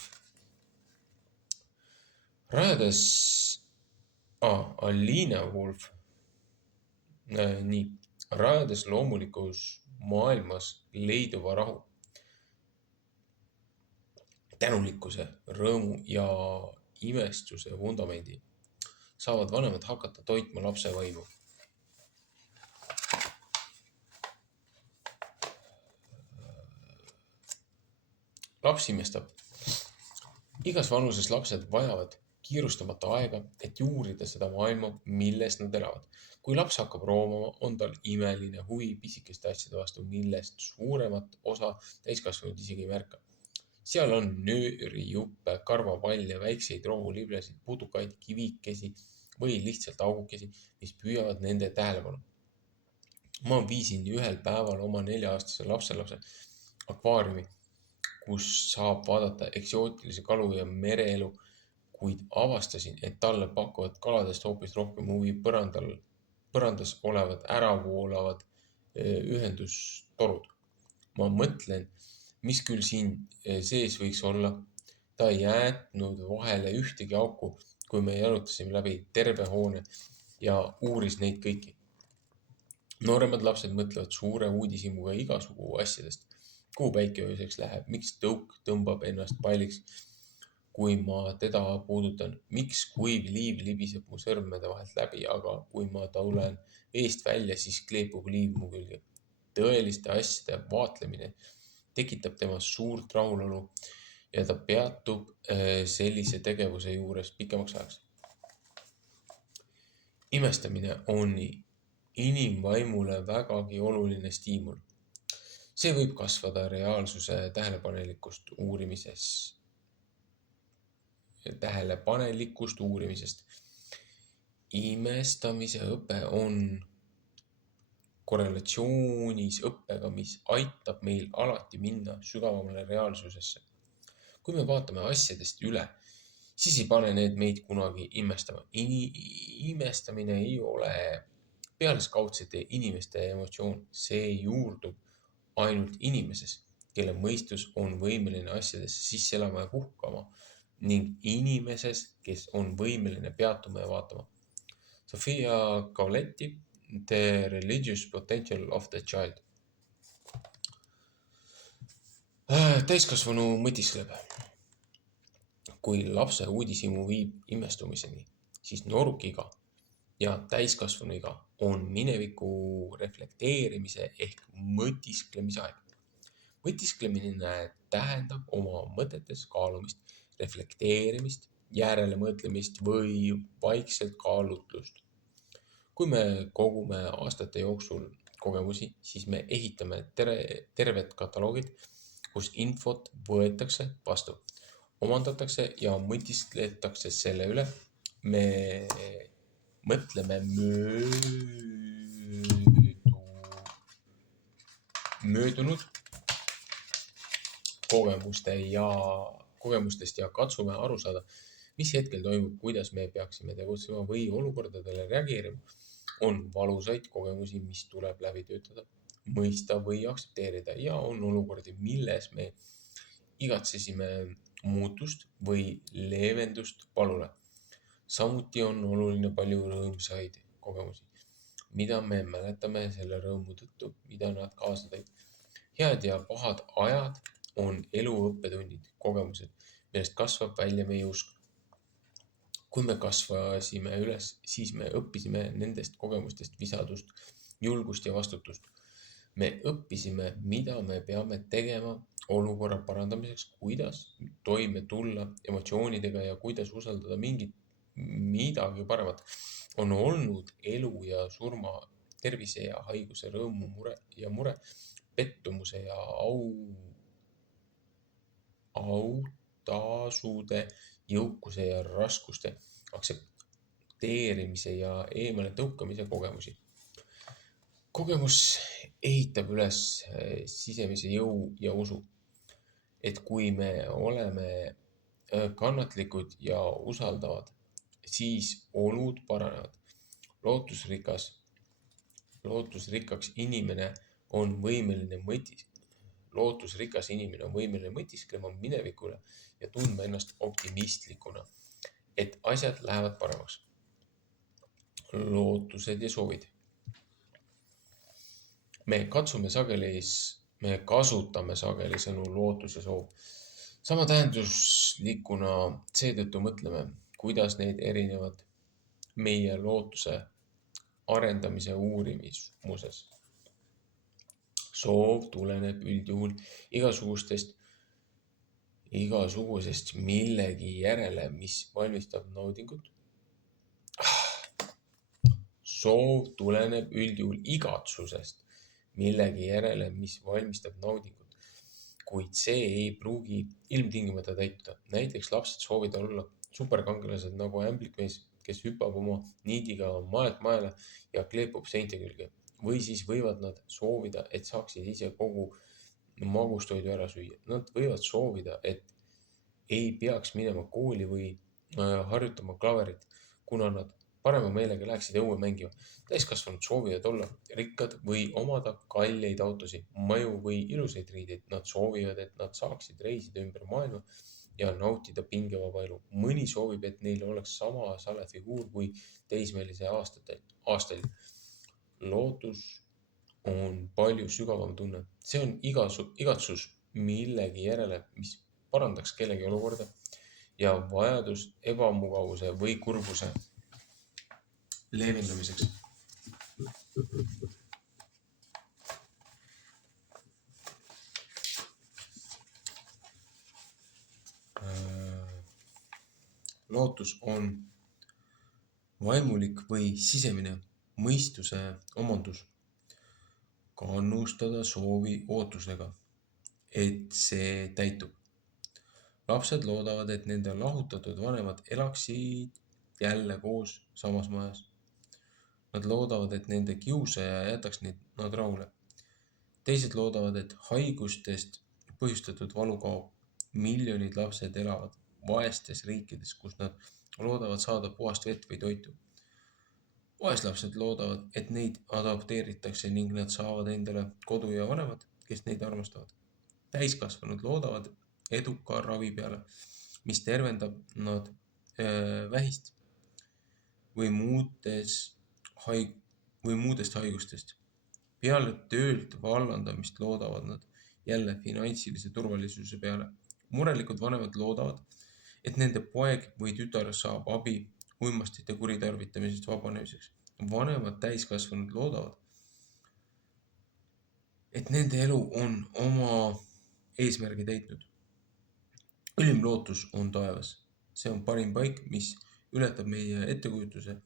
Alina Wolf. Rajades loomulikus maailmas leiduva rahu, tänulikkuse, rõõmu ja imestuse vundamendi, saavad vanemad hakata toitma lapse vaimu. Laps imestab. Igas vanuses lapsed vajavad kiirustamata aega, et juurida seda maailma, milles nad elavad. Kui laps hakkab roomama, on tal imeline huvi pisikeste asjade vastu, millest suuremat osa täiskasvanud isegi ei märka. Seal on nööri, juppe, karvapalle, väikseid rohuliblesid, putukaid, kivikesi või lihtsalt augukesi, mis püüavad nende tähelepanu. Ma viisin ühel päeval oma 4-aastase lapselapse akvaariumi, kus saab vaadata eksootilisi kalu ja mereelu, kuid avastasin, et talle pakuvad kaladest hoopis rohkem huvi põrandas olevad äravoolavad ühendustorud. Ma mõtlen, mis küll siin sees võiks olla. Ta ei jätnud vahele ühtegi auku, kui me jalutasime läbi terve hoone ja uuris neid kõiki. Nooremad lapsed mõtlevad suure uudishimuga igasugu asjadest. Kuhu päike ööseks läheb, miks tõuk tõmbab ennast palliks, kui ma teda puudutan, miks kuiv liiv libiseb mu sõrmede vahelt läbi, aga kui ma tulen veest välja, siis kleepub liiv mu külge. Tõeliste asjade vaatlemine tekitab temas suurt rahulolu ja ta peatub sellise tegevuse juures pikemaks ajaks. Imestamine on inimvaimule vägagi oluline stiimul. See võib kasvada reaalsuse tähelepanelikust uurimisest. Imestamise õpe on korrelatsioonis õppega, mis aitab meil alati minna sügavamale reaalsusesse. Kui me vaatame asjadest üle, siis ei pane need meid kunagi imestama. Imestamine ei ole pealiskaudsete inimeste emotsioon. See juurdub ainult inimeses, kelle mõistus on võimeline asjadesse sisse elama ja puhkama ning inimeses, kes on võimeline peatuma ja vaatama. Sofia Cavaletti the religious potential of the child. Täiskasvanu mõtiskleb. Kui lapse uudishimu viib imestumiseni, siis noorukiga ja täiskasvanuiga on mineviku reflekteerimise ehk mõtisklemise aeg. Mõtisklemine tähendab oma mõtetes kaalumist, reflekteerimist, järelemõtlemist või vaikselt kaalutlust. Kui me kogume aastate jooksul kogemusi, siis me ehitame terved kataloogid, kus infot võetakse vastu, omandatakse ja mõtiskletakse selle üle. Me mõtleme möödunud kogemustest ja katsume aru saada, mis hetkel toimub, kuidas me peaksime tegutsema või olukordadele reageerima. On valusaid kogemusi, mis tuleb läbi töötada, mõista või aktsepteerida ja on olukordi, milles me igatsesime muutust või leevendust palule. Samuti on oluline palju rõõmsaid kogemusi, mida me mäletame selle rõõmu tõttu, mida nad kaasa tõid. Head ja pahad ajad on elu õppetundid, kogemused, millest kasvab välja meie usk. Kui me kasvasime üles, siis me õppisime nendest kogemustest visadust, julgust ja vastutust. Me õppisime, mida me peame tegema olukorra parandamiseks, kuidas toime tulla emotsioonidega ja kuidas usaldada midagi paremat. On olnud elu ja surma, tervise ja haiguse, rõõmu, mure, pettumuse ja autasude, jõukuse ja raskuste, aktsepteerimise ja eemale tõukamise kogemusi. Kogemus ehitab üles sisemise jõu ja usu, et kui me oleme kannatlikud ja usaldavad, siis olud paranevad. Lootusrikas inimene on võimeline mõtisklema minevikule ja tundma ennast optimistlikuna, et asjad lähevad paremaks. Lootused ja soovid. Me kasutame sageli sõnu lootus ja soov. Sama tähenduslikuna seetõttu mõtleme, kuidas need erinevad meie lootuse arendamise uurimuses. Soov tuleneb üldjuhul igasugusest millegi järele, mis valmistab naudingut. Soov tuleneb üldjuhul igatsusest millegi järele, mis valmistab naudingut, kuid see ei pruugi ilmtingimata täituda. Näiteks lapsed soovivad olla superkangelased nagu ämblikmees, kes hüppab oma niidiga maelt maele ja kleepub seinte külge. Või siis võivad nad soovida, et saaksid ise kogu magustoidu ära süüa. Nad võivad soovida, et ei peaks minema kooli või harjutama klaverit, kuna nad parema meelega läheksid õue mängima. Täiskasvanud soovivad olla rikkad või omada kalleid autosid, maju või ilusaid riideid. Nad soovivad, et nad saaksid reisida ümber maailma ja nautida pingevaba elu. Mõni soovib, et neil oleks sama sale figuur kui teismelise aastail. Lootus on palju sügavam tunne. See on igatsus millegi järele, mis parandaks kellegi olukorda ja vajadus ebamugavuse või kurbuse leevendamiseks. Lootus on vaimulik või sisemine mõistuse omandus. Kannustada soovi ootusega, et see täitub. Lapsed loodavad, et nende lahutatud vanemad elaksid jälle koos samas majas. Nad loodavad, et nende kiusaja jätaks nad rahule. Teised loodavad, et haigustest põhjustatud valu kaob. Miljonid lapsed elavad vaestes riikides, kus nad loodavad saada puhast vett või toitu. Vaeslapsed loodavad, et neid adopteeritakse ning nad saavad endale kodu ja vanemad, kes neid armastavad. Täiskasvanud loodavad eduka ravi peale, mis tervendab nad vähist või muudes või muudest haigustest. Peale töölt vallandamist loodavad nad jälle finantsilise turvalisuse peale. Murelikud vanemad loodavad, et nende poeg või tütar saab abi uimastite kuritarvitamisest vabanemiseks. Vanemad täiskasvanud loodavad, et nende elu on oma eesmärgi täitnud. Ülim lootus on taevas. See on parim paik, mis ületab meie ettekujutuse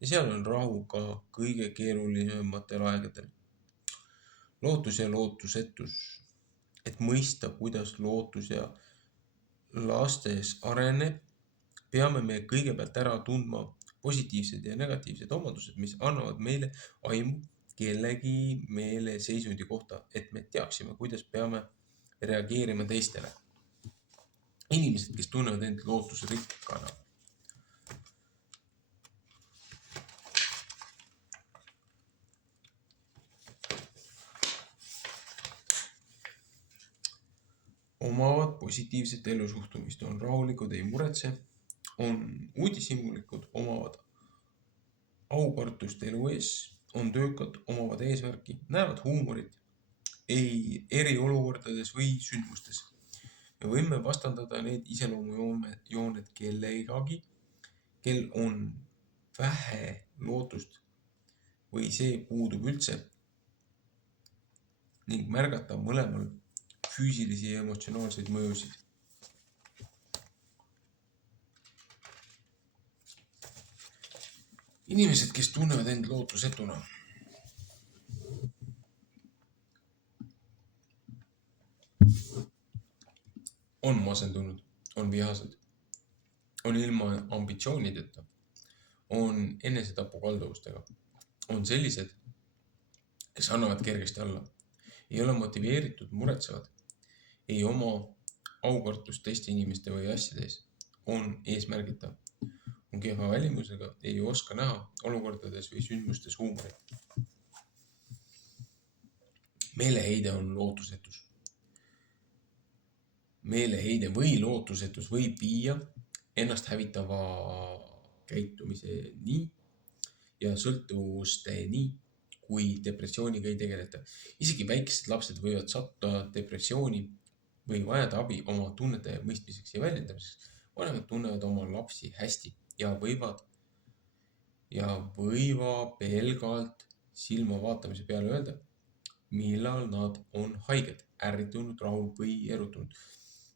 ja seal on rahu ka kõige keerulisematel aegadel. Lootus ja lootusetus. Et mõista, kuidas lootus ja lastes areneb, peame me kõigepealt ära tundma positiivsed ja negatiivsed omadused, mis annavad meile aimu kellegi meeleseisundi kohta, et me teaksime, kuidas peame reageerima teistele. Inimesed, kes tunnevad end lootusrikkana. Omavad positiivset elusuhtumist, on rahulikud, ei muretse, on uudishimulikud, omavad aukartust elu ees, on töökad, omavad eesmärki, näevad huumorit ei eriolukordades või sündmustes. Me võime vastandada need iseloomujooned kellegagi, kel on vähe lootust või see puudub üldse ning märgata mõlemal füüsilisi ja emotsionaalseid mõjusid. Inimesed, kes tunnevad end lootusetuna. On masendunud, on vihased, on ilma ambitsioonideta, on enesetapukalduvustega, on sellised, kes annavad kergesti alla, ei ole motiveeritud, muretsevad, ei oma aukartust teiste inimeste või asjade ees, on eesmärgita, on kehva välimusega, ei oska näha olukordades või sündmustes huumorit. Meeleheide on lootusetus. Meeleheide või lootusetus võib viia ennast hävitava käitumiseni ja sõltuvusteni, kui depressiooniga ei tegeleta. Isegi väikesed lapsed võivad sattuda depressiooni või vajada abi oma tunnete mõistmiseks ja väljendamiseks. Vanemad tunnevad oma lapsi hästi ja võivad pelgalt silma vaatamise peale öelda, millal nad on haiged, ärritunud, rahul või erutunud.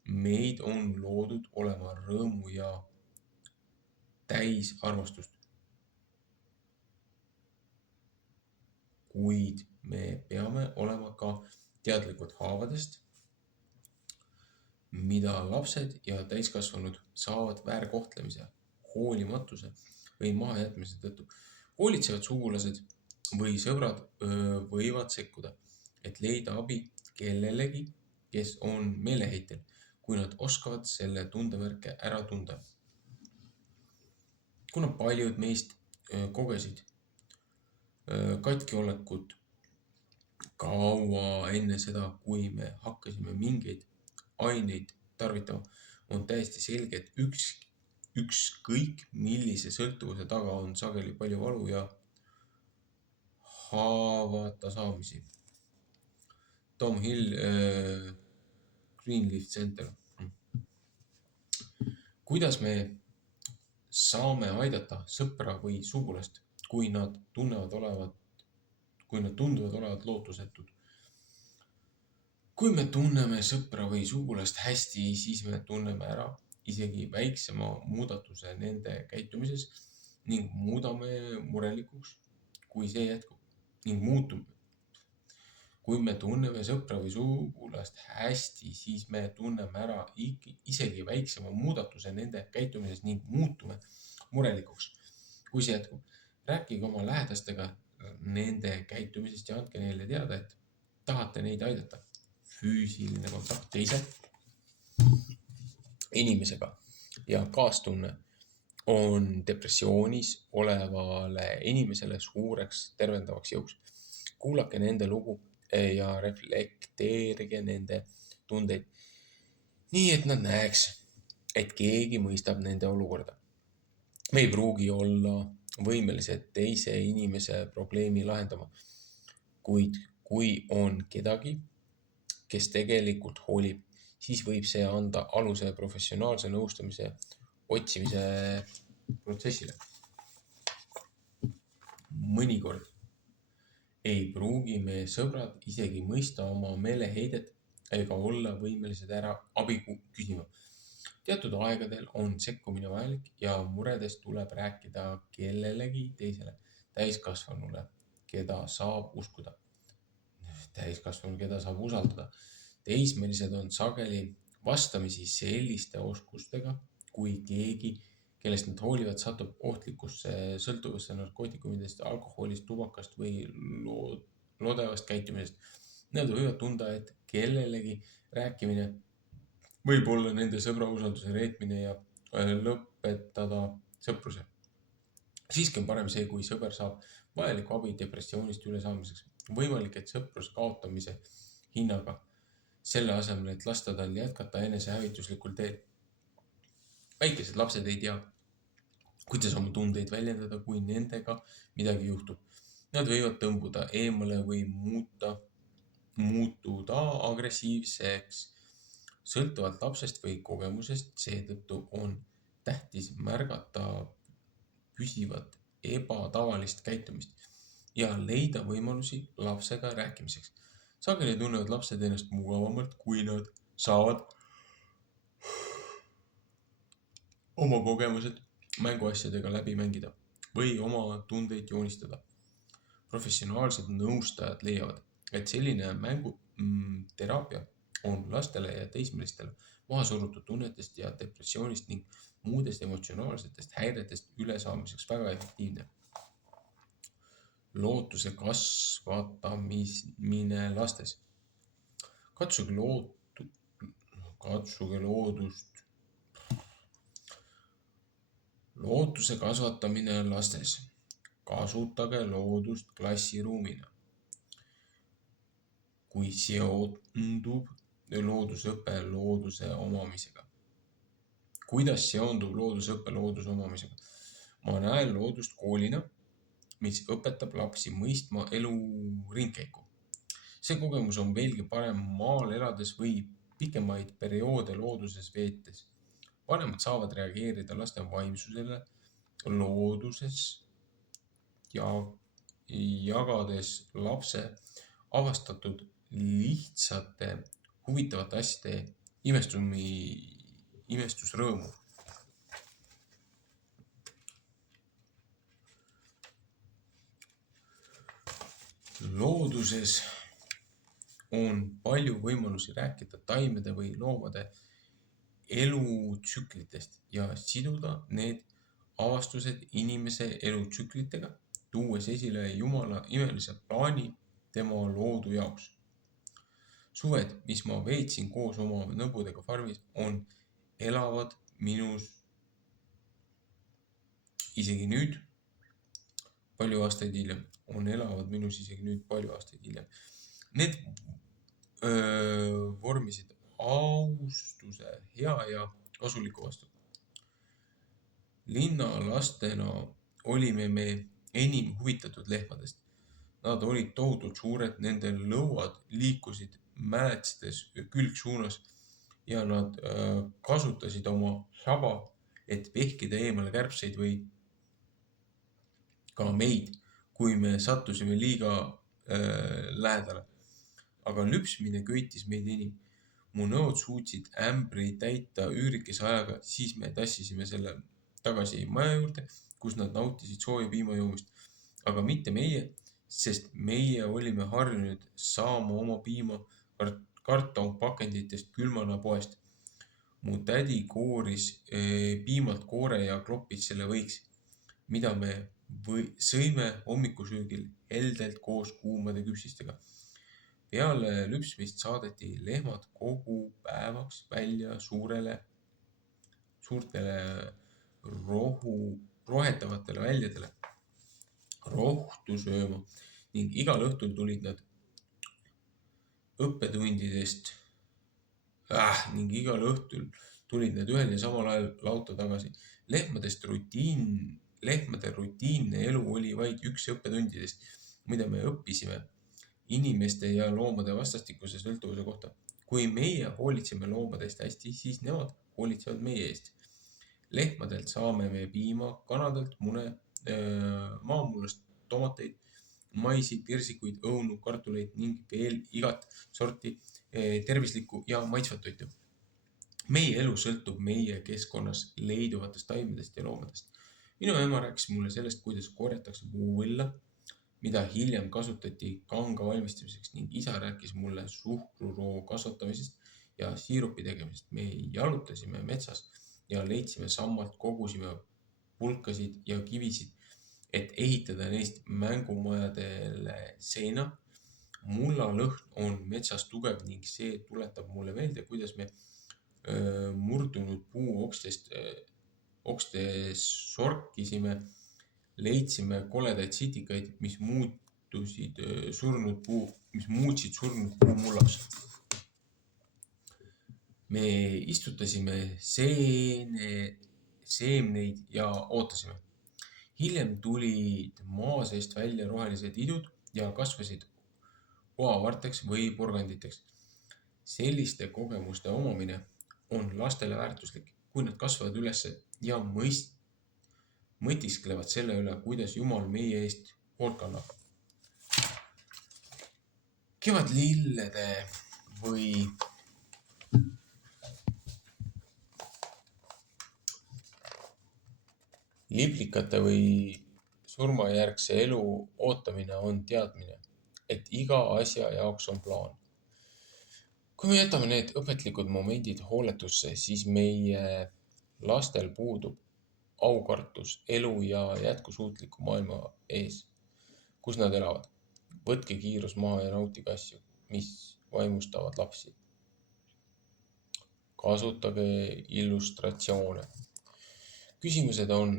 Meid on loodud olema rõõmu ja täis armastust. Kuid me peame olema ka teadlikud haavadest, mida lapsed ja täiskasvanud saavad väärkohtlemise, hoolimatuse või mahajätmise tõttu. Hoolitsevad sugulased või sõbrad võivad sekkuda, et leida abi kellelegi, kes on meeleheitel, kui nad oskavad selle tundemärke ära tunda. Kuna paljud meist kogesid katkiolekut kaua enne seda, kui me hakkasime mingeid aineid tarvitama, on täiesti selge, et ükskõik millise sõltuvuse taga on sageli palju valu ja haavata saamisi. Tom Hill, Greenleaf Center. Kuidas me saame aidata sõpra või sugulast, kui nad tunduvad olevat lootusetud? Kui me tunneme sõpra või sugulast hästi, siis me tunneme ära isegi väiksema muudatuse nende käitumises ning muudame murelikuks, kui see jätkub ning muutume. Kui me tunneme sõpra või sugulast hästi, siis me tunneme ära isegi väiksema muudatuse nende käitumises ning muutume murelikuks, kui see jätkub. Rääkige oma lähedastega nende käitumisest ja andke neile teada, et tahate neid aidata. Füüsiline kontakt teise inimesega ja kaastunne on depressioonis olevale inimesele suureks tervendavaks jõuks. Kuulake nende lugu ja reflekteerige nende tundeid nii, et nad näeks, et keegi mõistab nende olukorda. Me ei pruugi olla võimelised teise inimese probleemi lahendama. Kuid kui on kedagi, kes tegelikult hoolib, siis võib see anda aluse professionaalse nõustamise otsimise protsessile. Mõnikord ei pruugi meie sõbrad isegi mõista oma meeleheidet ega olla võimelised ära abi küsima. Teatud aegadel on sekkumine vajalik ja muredest tuleb rääkida kellelegi teisele, täiskasvanule, keda saab uskuda. Täiskasvanu, keda saab usaldada. Teismelised on sageli vastamisi selliste oskustega, kui keegi, kellest nad hoolivad, satub ohtlikusse sõltuvusse narkootikumidest, alkoholist, tubakast või lodevast käitumisest. Nad võivad tunda, et kellelegi rääkimine võib olla nende sõbra usalduse reetmine ja lõpetada sõpruse. Siiski on parem see, kui sõber saab vajaliku abi depressioonist üle saamiseks. Võimalik, et sõprus kaotamise hinnaga, selle asemel, et lasta tal jätkata enesehävituslikul teel. Väikesed lapsed ei tea, kuidas oma tundeid väljendada, kui nendega midagi juhtub. Nad võivad tõmbuda eemale või muutuda agressiivseks sõltuvalt lapsest või kogemusest. Seetõttu on tähtis märgata püsivat ebatavalist käitumist ja leida võimalusi lapsega rääkimiseks. Sageli tunnevad lapsed ennast mugavamalt, kui nad saavad oma kogemused mänguasjadega läbi mängida või oma tundeid joonistada. Professionaalsed nõustajad leiavad, et selline mänguteraapia on lastele ja teismelistele maha surutud tunnetest ja depressioonist ning muudest emotsionaalsetest häiretest ülesaamiseks väga efektiivne. Lootuse kasvatamine lastes. Katsuge lootuse kasvatamine lastes. Kasutage loodust klassiruumina. Kui seondub loodusõpe looduse omamisega. Kuidas seondub loodusõpe looduse omamisega? Ma näen loodust koolina, mis õpetab lapsi mõistma elu ringkäiku. See kogemus on veelgi parem maal elades või pikemaid perioode looduses veetes. Vanemad saavad reageerida laste vaimsusele looduses ja jagades lapse avastatud lihtsate huvitavate asjade imestusrõõmu. Looduses on palju võimalusi rääkida taimede või loomade elutsüklitest ja siduda need avastused inimese elutsüklitega, tuues esile Jumala imelise plaani tema loodu jaoks. Suved, mis ma veetsin koos oma nõbudega farmis, elavad minus isegi nüüd palju aastaid hiljem. Need vormisid austuse hea ja kasuliku vastu. Linnalastena olime me enim huvitatud lehmadest. Nad olid tohutult suured, nende lõuad liikusid mäletsedes külgsuunas ja nad kasutasid oma saba, et vehkida eemale kärbseid või ka meid, kui me sattusime liiga lähedale. Aga lüpsmine köitis meid enim. Mu nõod suutsid ämbri täita üürikese ajaga, siis me tassisime selle tagasi maja juurde, kus nad nautisid sooja piimajoomist. Aga mitte meie, sest meie olime harjunud saama oma piima kartonpakenditest külmana poest. Mu tädi kooris piimalt koore ja kloppis selle võiks, mida me sõime hommikusöögil heldelt koos kuumade küpsistega. Peale lüpsmist saadeti lehmad kogu päevaks välja suurtele rohetavatele väljadele rohtu sööma ning igal õhtul tulid nad ühel ja samal ajal lauta tagasi. Lehmadest Lehmade rutiinne elu oli vaid üks õppetundidest, mida me õppisime inimeste ja loomade vastastikuse sõltuvuse kohta. Kui meie hoolitseme loomadest hästi, siis nemad hoolitsevad meie eest. Lehmadelt saame me piima, kanadelt mune, maamullast tomateid, maisi, pirsikuid, õunu, kartuleid ning veel igat sorti tervislikku ja maitsvat toitu. Meie elu sõltub meie keskkonnas leiduvatest taimedest ja loomadest. Minu ema rääkis mulle sellest, kuidas korjatakse puuvilla, mida hiljem kasutati kanga valmistamiseks ning isa rääkis mulle suhkruroo kasvatamisest ja siirupi tegemisest. Me jalutasime metsas ja leidsime sammalt, kogusime pulkasid ja kivisid, et ehitada neist mängumajadele seina. Mulla lõhn on metsas tugev ning see tuletab mulle meelde, kuidas me murdunud puuokste sorkisime, leidsime koledaid sitikaid, mis muutsid surnud puu mullaks. Me istutasime seemneid ja ootasime. Hiljem tulid maa seest välja rohelised idud ja kasvasid oavarteks või porganditeks. Selliste kogemuste omamine on lastele väärtuslik, kui nad kasvavad üles ja mõtisklevad selle üle, kuidas Jumal meie eest hoolt kannab. Kevadlillede või liblikate või surmajärgse elu ootamine on teadmine, et iga asja jaoks on plaan. Kui me jätame need õpetlikud momendid hooletusse, siis meie lastel puudub aukartus elu ja jätkusuutliku maailma ees, kus nad elavad. Võtke kiirus maha ja nautige asju, mis vaimustavad lapsi. Kasutage illustratsioone. Küsimused on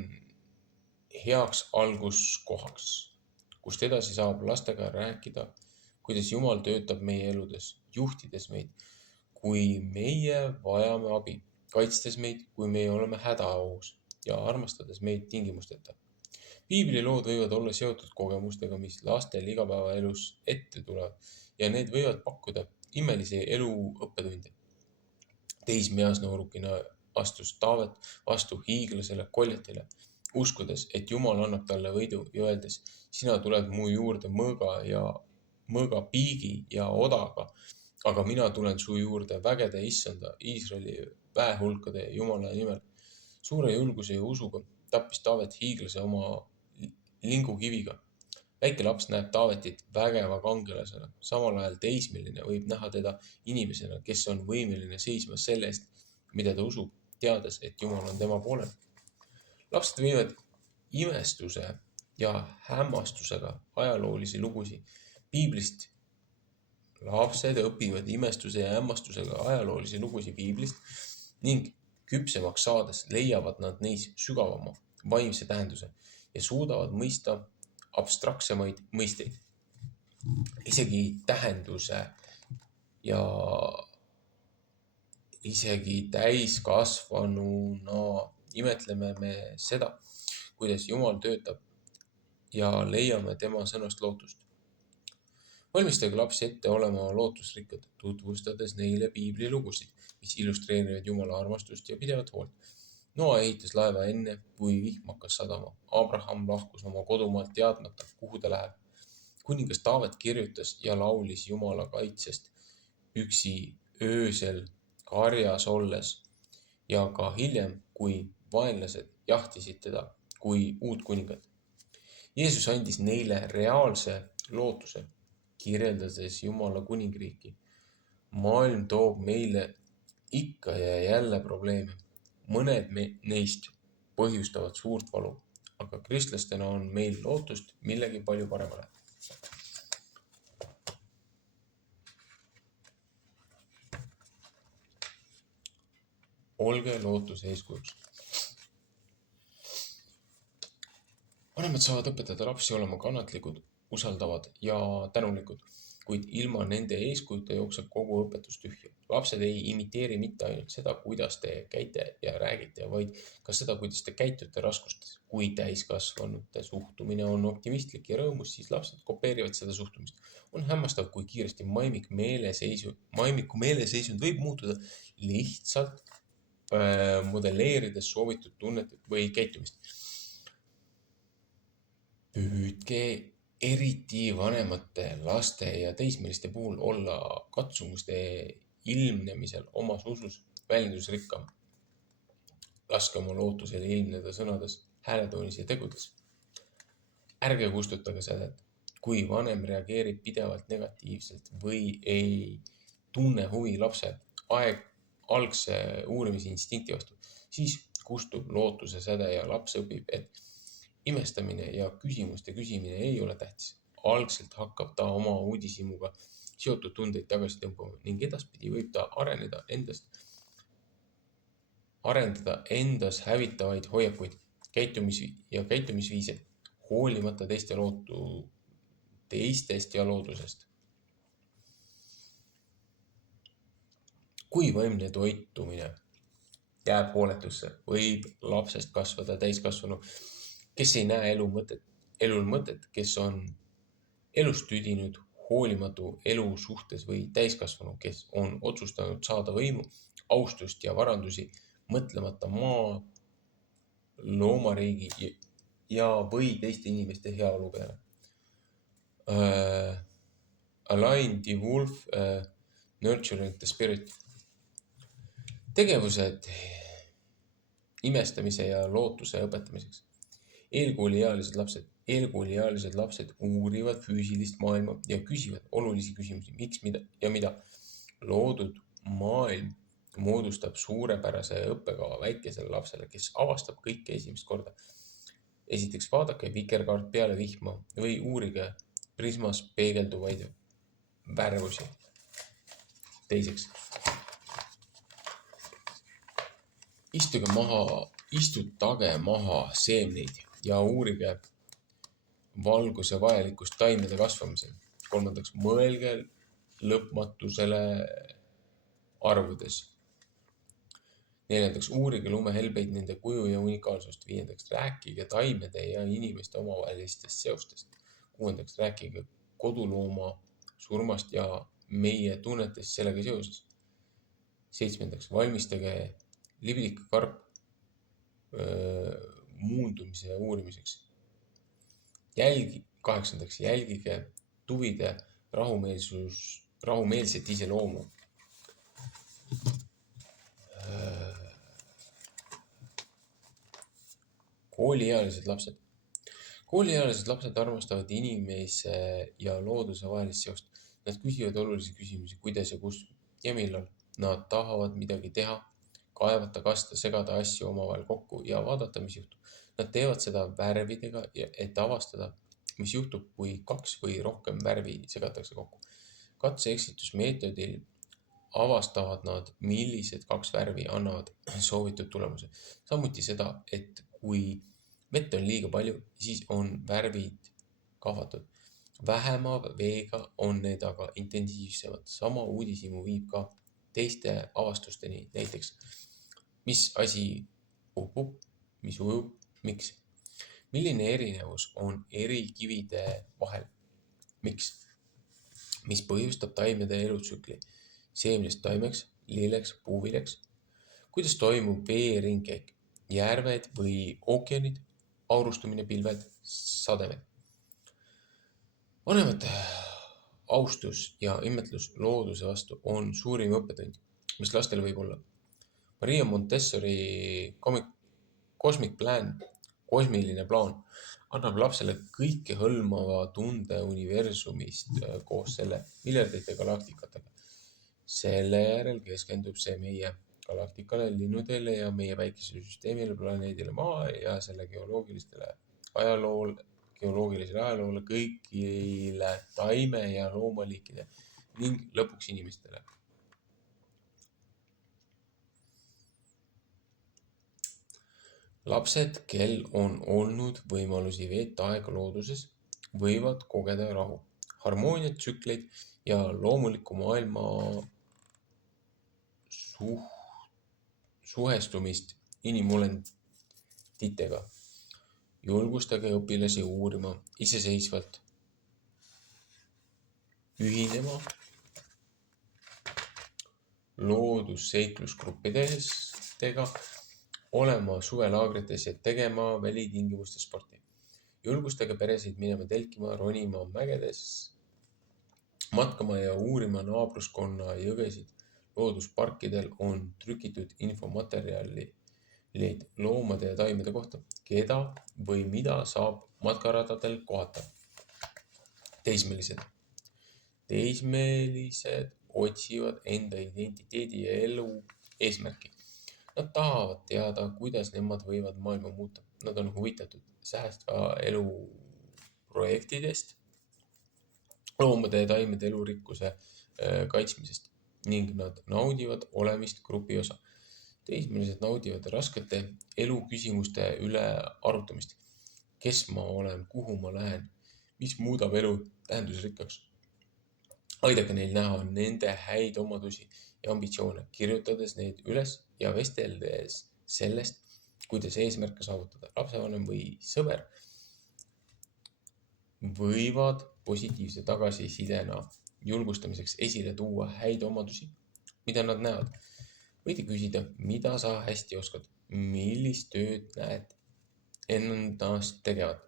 heaks alguskohaks, kust edasi saab lastega rääkida, kuidas Jumal töötab meie eludes, juhtides meid, kui meie vajame abi, kaitstes meid, kui meie oleme hädaohus ja armastades meid tingimusteta. Piiblilood võivad olla seotud kogemustega, mis lastel igapäevaelus ette tulevad ja need võivad pakkuda imelisi eluõppetunde. Teismeeas noorukina astus Taavet vastu hiiglasele Koljatile, uskudes, et Jumal annab talle võidu ja öeldes, sina tuled mu juurde mõõga, piigi ja odaga, aga mina tulen su juurde vägede issanda, Iisraeli väehulkade Jumala nimel. Suure julguse ja usuga tappis Taavet hiiglase oma lingukiviga. Väike laps näeb Taavetit vägeva kangelasena, samal ajal teismeline võib näha teda inimesena, kes on võimeline seisma selle eest, mida ta usub, teades, et Jumal on tema poolel. Lapsed võivad imestuse ja hämmastusega ajaloolisi lugusid piiblist. Lapsed õpivad imestuse ja hämmastusega ajaloolisi lugusid piiblist ning küpsemaks saades leiavad nad neis sügavama vaimse tähenduse ja suudavad mõista abstraktsemaid mõisteid. Isegi tähenduse ja isegi täiskasvanuna imetleme me seda, kuidas Jumal töötab ja leiame tema sõnast lootust. Valmistage lapsi ette olema lootusrikkad, tutvustades neile piiblilugusid, mis illustreerivad Jumala armastust ja pidevat hoolt. Noa ehitas laeva enne, kui vihm hakkas sadama. Abraham lahkus oma kodumaalt teadmata, kuhu ta läheb. Kuningas Taavet kirjutas ja laulis Jumala kaitsest üksi öösel karjas olles ja ka hiljem, kui vaenlased jahtisid teda kui uut kuningat. Jeesus andis neile reaalse lootuse, kirjeldades Jumala kuningriiki. Maailm toob meile ikka ja jälle probleeme. Mõned neist põhjustavad suurt valu, aga kristlastena on meil lootust millegi palju paremale. Olge lootuse eeskujuks. Vanemad saavad õpetada lapsi olema kannatlikud, usaldavad ja tänulikud. kuid ilma nende eeskujuta jookseb kogu õpetus tühja. Lapsed ei imiteeri mitte ainult seda, kuidas te käite ja räägite, vaid ka seda, kuidas te käitute raskustes. Kui täiskasvanute suhtumine on optimistlik ja rõõmus, siis lapsed kopeerivad seda suhtumist. On hämmastav, kui kiiresti maimiku meeleseisund võib muutuda lihtsalt modelleerides soovitud tunnet või käitumist. Püüdke eriti vanemate laste ja teismeliste puhul olla katsumuste ilmnemisel omas usus väljendusrikkam. Laske oma lootusele ilmneda sõnades, hääletoonis ja tegudes. Ärge kustutage sädet. Kui vanem reageerib pidevalt negatiivselt või ei tunne huvi lapse algse uurimisinstinkti vastu, siis kustub lootuse säde ja laps õpib, et imestamine ja küsimuste küsimine ei ole tähtis. Algselt hakkab ta oma uudishimuga seotud tundeid tagasi tõmbama ning edaspidi võib ta arendada endas hävitavaid hoiakuid, käitumisviise, hoolimata teistest ja loodusest. Kui vaimne toitumine jääb hooletusse, võib lapsest kasvada täiskasvanu, kes ei näe elul mõtet, kes on elust tüdinud, hoolimatu elu suhtes või täiskasvanu, kes on otsustanud saada võimu, austust ja varandusi, mõtlemata maa, loomariigi ja või teiste inimeste heaolu peale. Alain de Wolf, Nurturing the Spirit. Tegevused imestamise ja lootuse õpetamiseks. Eelkooliealised lapsed uurivad füüsilist maailma ja küsivad olulisi küsimusi, miks, mida. Loodud maailm moodustab suurepärase õppekava väikesele lapsele, kes avastab kõike esimest korda. Esiteks vaadake vikerkaart peale vihma või uurige prismas peegelduvaid värvusi. Teiseks, istutage maha seemneid ja uurige valguse vajalikkust taimede kasvamisel. Kolmandaks, mõelge lõpmatusele arvudes. Neljandaks, uurige lumehelbeid, nende kuju ja unikaalsust. Viiendaks, rääkige taimede ja inimeste omavahelistest seostest. Kuuendaks, rääkige kodulooma surmast ja meie tunnetest sellega seoses. Seitsmendaks, valmistage liblikakarp muundumise uurimiseks. Kaheksandaks, jälgige tuvide rahumeelset iseloomu. Kooliealised lapsed. Kooliealised lapsed armastavad inimese ja looduse vahelist seost. Nad küsivad olulisi küsimusi, kuidas ja kus ja millal. Nad tahavad midagi teha, kaevata, kasta, segada asju omavahel kokku ja vaadata, mis juhtub. Nad teevad seda värvidega, et avastada, mis juhtub, kui 2 või rohkem värvi segatakse kokku. Katse-eksitusmeetodil avastavad nad, millised 2 värvi annavad soovitud tulemuse. Samuti seda, et kui vett on liiga palju, siis on värvid kahvatud. Vähema veega on need aga intensiivsemad. Sama uudishimu viib ka teiste avastusteni, näiteks mis asi upub, mis ujub, miks. Milline erinevus on eri kivide vahel? Miks? Mis põhjustab taimede elutsükli? Seemnest taimeks, lilleks, puuviljaks? Kuidas toimub vee ringkäik? Järved või ookeanid? Aurustumine, pilved, sademed? Vanemate austus ja imetlus looduse vastu on suurim õppetund, mis lastel võib olla. Maria Montessori Cosmic Plan, kosmiline plaan, annab lapsele kõikehõlmava tunde universumist koos selle miljardite galaktikatega. Selle järel keskendub see meie galaktikale, linnudele ja meie väikesele süsteemile, planeedile Maa ja selle geoloogilisele ajaloole, kõigile taime- ja loomaliikide ning lõpuks inimestele. Lapsed, kel on olnud võimalusi veeta aega looduses, võivad kogeda rahu, harmooniat, tsükleid ja loomulikku maailma suhestumist inimolenditega. Julgustage õpilasi uurima iseseisvalt, ühinema loodusseiklusgruppidega, olema suvelaagrites ja tegema välitingimustes sporti. Julgustage peresid minema telkima, ronima mägedes, matkama ja uurima naabruskonna jõgesid. Loodusparkidel on trükitud infomaterjalid loomade ja taimede kohta, keda või mida saab matkaradadel kohata. Teismelised otsivad enda identiteedi ja elu eesmärki. Nad tahavad teada, kuidas nemad võivad maailma muuta. Nad on huvitatud säästva elu projektidest, loomade ja taimede elurikkuse kaitsmisest ning nad naudivad olemist grupi osa. Teismelised naudivad raskete eluküsimuste üle arutamist. Kes ma olen, kuhu ma lähen, mis muudab elu tähendusrikkaks. Aidake neil näha nende häid omadusi ja ambitsioone, kirjutades neid üles ja vesteldes sellest, kuidas eesmärke saavutada. Lapsevanem või sõber võivad positiivse tagasisidena julgustamiseks esile tuua häid omadusi, mida nad näevad. Võite küsida, mida sa hästi oskad, millist tööd näed ennast tegevat,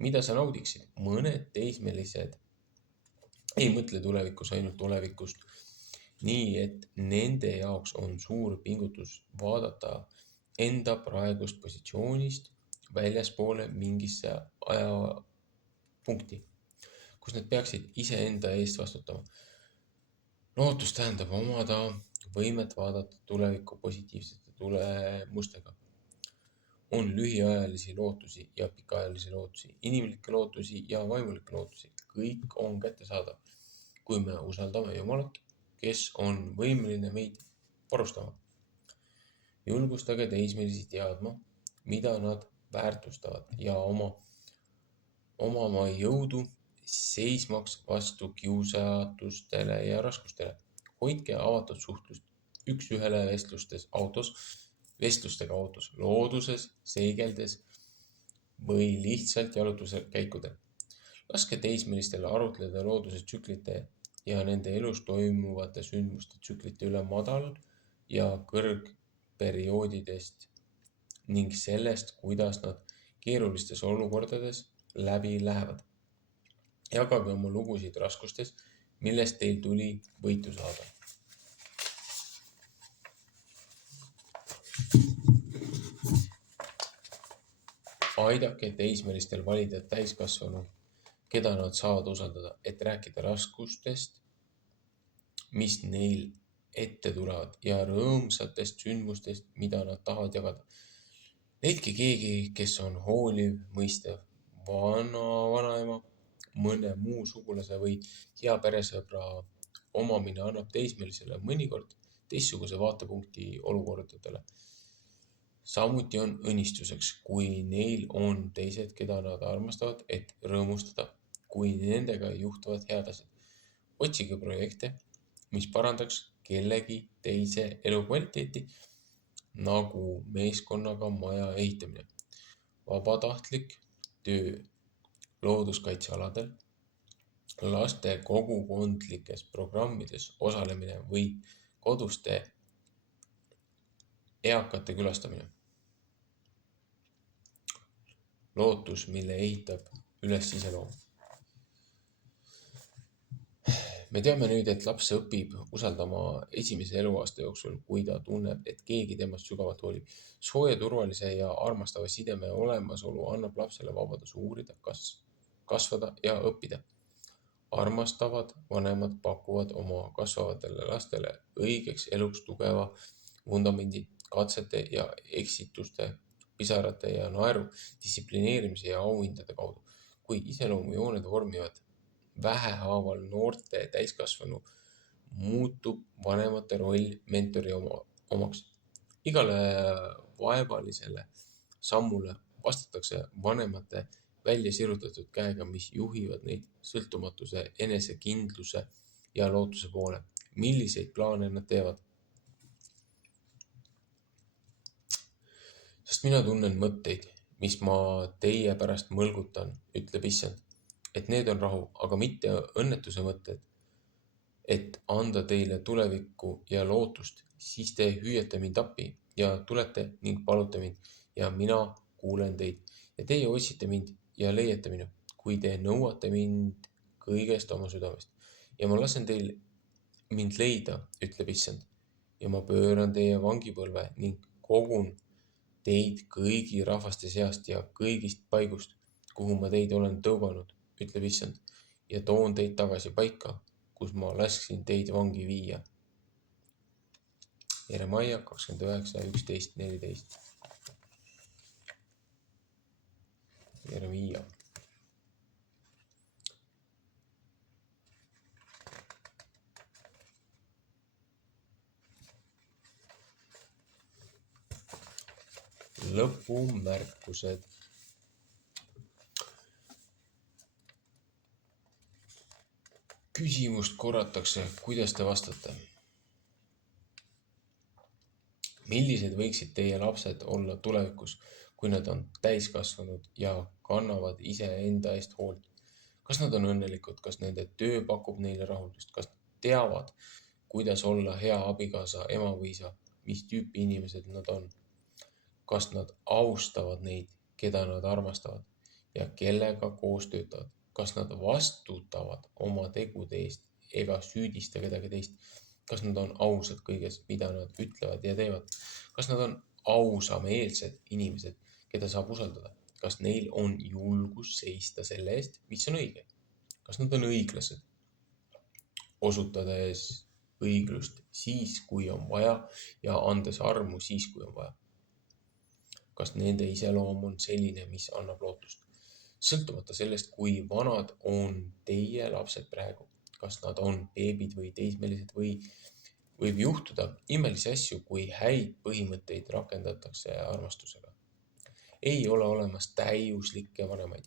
mida sa naudiksid. Mõned teismelised ei mõtle tulevikus ainult olevikust, nii et nende jaoks on suur pingutus vaadata enda praegust positsioonist väljaspoole mingisse ajapunkti, kus nad peaksid iseenda eest vastutama. Lootus tähendab omada võimet vaadata tulevikku positiivsete tulemustega. On lühiajalisi lootusi ja pikaajalisi lootusi, inimlikke lootusi ja vaimulikke lootusi. Kõik on kättesaadav, kui me usaldame Jumalat, kes on võimeline meid varustama. Julgustage teismelisi teadma, mida nad väärtustavad ja omama jõudu seismaks vastu kiusatustele ja raskustele. Hoidke avatud suhtlust üks-ühele vestlustega autos, looduses, seigeldes või lihtsalt jalutuskäikudel. Laske teismelistel arutleda looduse tsüklite ja nende elus toimuvate sündmuste tsüklite üle madal- ja kõrgperioodidest ning sellest, kuidas nad keerulistes olukordades läbi lähevad. Jagage oma lugusid raskustest, millest teil tuli võitu saada. Aidake teismelistel valida täiskasvanu, keda nad saavad usaldada, et rääkida raskustest, mis neil ette tulevad ja rõõmsatest sündmustest, mida nad tahavad jagada. Leidke keegi, kes on hooliv, mõistev, vanaema, mõne muu sugulase või hea peresõbra omamine annab teismelisele mõnikord teistsuguse vaatepunkti olukordadele. Samuti on õnnistuseks, kui neil on teised, keda nad armastavad, et rõõmustada, kui nendega juhtuvad head asjad. Otsige projekte, mis parandaks kellegi teise elukvaliteeti, nagu meeskonnaga maja ehitamine, vabatahtlik töö looduskaitsealadel, laste kogukondlikes programmides osalemine või koduste eakate külastamine. Lootus, mille ehitab üles iseloom. Me teame nüüd, et laps õpib usaldama esimese eluaasta jooksul, kui ta tunneb, et keegi temast sügavalt hoolib. Sooja, turvalise ja armastava sideme olemasolu annab lapsele vabaduse uurida, kasvada ja õppida. Armastavad vanemad pakuvad oma kasvavatele lastele õigeks eluks tugeva vundamendi katsete ja eksituste, pisarate ja naeru, distsiplineerimise ja auhindade kaudu. Kui iseloomujooned vormivad vähehaaval noorte täiskasvanu, muutub vanemate roll mentori omaks. Igale vaevalisele sammule vastatakse vanemate välja sirutatud käega, mis juhivad neid sõltumatuse, enesekindluse ja lootuse poole. Milliseid plaane nad teevad? Sest mina tunnen mõtteid, mis ma teie pärast mõlgutan, ütleb issand, et need on rahu, aga mitte õnnetuse mõtted, et anda teile tulevikku ja lootust, siis te hüüate mind appi ja tulete ning palute mind ja mina kuulen teid ja teie otsite mind ja leiate minu, kui te nõuate mind kõigest oma südamest. Ja ma lasen teil mind leida, ütleb issand, ja ma pööran teie vangipõlve ning kogun teid kõigi rahvaste seast ja kõigist paigust, kuhu ma teid olen tõuganud, ütleb issand, ja toon teid tagasi paika, kus ma lasksin teid vangi viia. Jeremaia 29, 11, 14. Jeremiia. Lõpumärkused. Küsimust korratakse, kuidas te vastate? Millised võiksid teie lapsed olla tulevikus, kui nad on täiskasvanud ja kannavad iseenda eest hoolt? Kas nad on õnnelikud, kas nende töö pakub neile rahuldust, kas teavad, kuidas olla hea abikaasa, ema või isa, mis tüüpi inimesed nad on? Kas nad austavad neid, keda nad armastavad ja kellega koos töötavad? Kas nad vastutavad oma tegude eest ega süüdista kedagi teist? Kas nad on ausad kõiges, mida nad ütlevad ja teevad? Kas nad on ausameelsed inimesed, keda saab usaldada? Kas neil on julgus seista selle eest, mis on õige? Kas nad on õiglased, osutades õiglust siis, kui on vaja ja andes armu siis, kui on vaja? Kas nende iseloom on selline, mis annab lootust? Sõltumata sellest, kui vanad on teie lapsed praegu, kas nad on beebid või teismelised või võib juhtuda imelisi asju, kui häid põhimõtteid rakendatakse armastusega. Ei ole olemas täiuslikke vanemaid,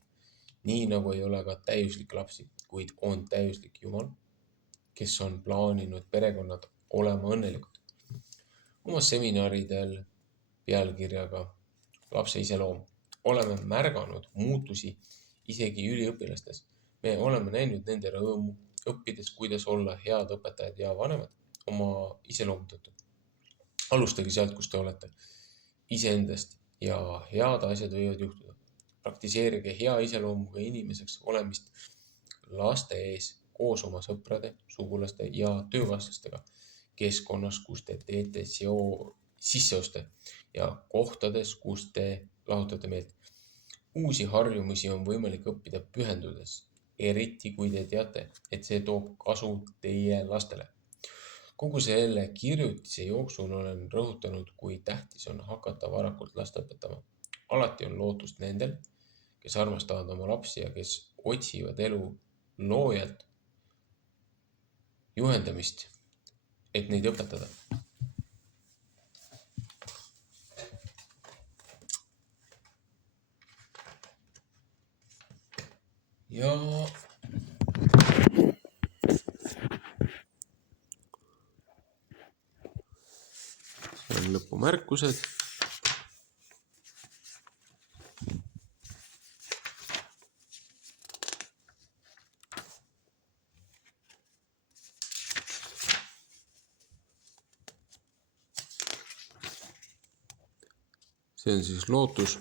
nii nagu ei ole ka täiuslikke lapsi, kuid on täiuslik Jumal, kes on plaaninud perekonnad olema õnnelikud. Oma seminaridel pealkirjaga lapse iseloom oleme märganud muutusi isegi üliõpilastes. Me oleme näinud nende rõõmu, õppides, kuidas olla head õpetajad ja vanemad oma iseloomu tõttu. Alustage sealt, kus te olete, iseendast ja head asjad võivad juhtuda. Praktiseerige hea iseloomuga inimeseks olemist laste ees koos oma sõprade, sugulaste ja töökaaslastega, keskkonnas, kus te teete sisseoste ja kohtades, kus te lahutate meelt. Uusi harjumusi on võimalik õppida pühendudes, eriti kui te teate, et see toob kasu teie lastele. Kogu selle kirjutise jooksul olen rõhutanud, kui tähtis on hakata varakult last õpetama. Alati on lootust nendel, kes armastavad oma lapsi ja kes otsivad elu loojalt juhendamist, et neid õpetada. Ja see on lõpumärkused. See on siis lootus.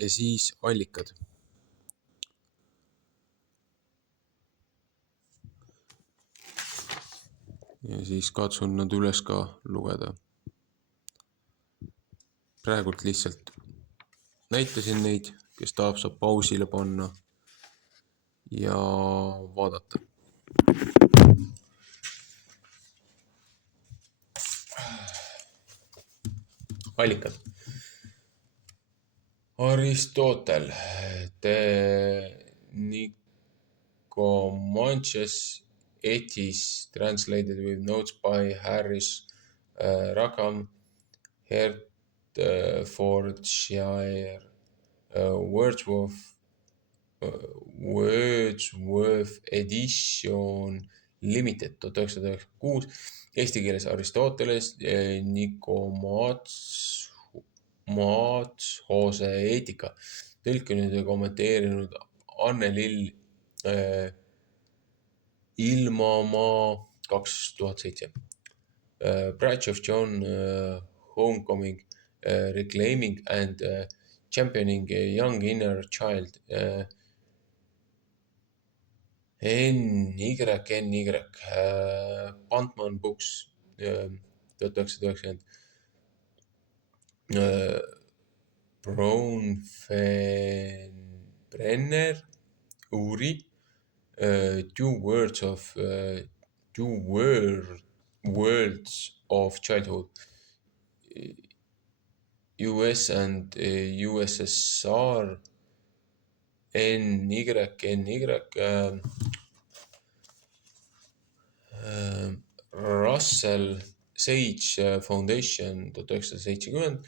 Ja siis allikad. Ja siis katsun nad üles ka lugeda. Praegult lihtsalt näitasin neid, kes tahab, saab pausile panna ja vaadata. Allikad. Aristotel, De Nicomanches Ethis, translated with notes by Harris Rackham, Staffordshire, Wordsworth Edition Limited 1996, eesti keeles Aristoteles, Nikomaatsose eetika, tõlkinud ja kommenteerinud Anne-Lill Ilmamaa 2007. Branch of John Homecoming, Reclaiming and Championing a Young Inner Child, NY, Bantman Books 1990, Bronfenbrenner, Uri, Two Worlds of Childhood, US and USSR, NY, Russell Sage Foundation 1970,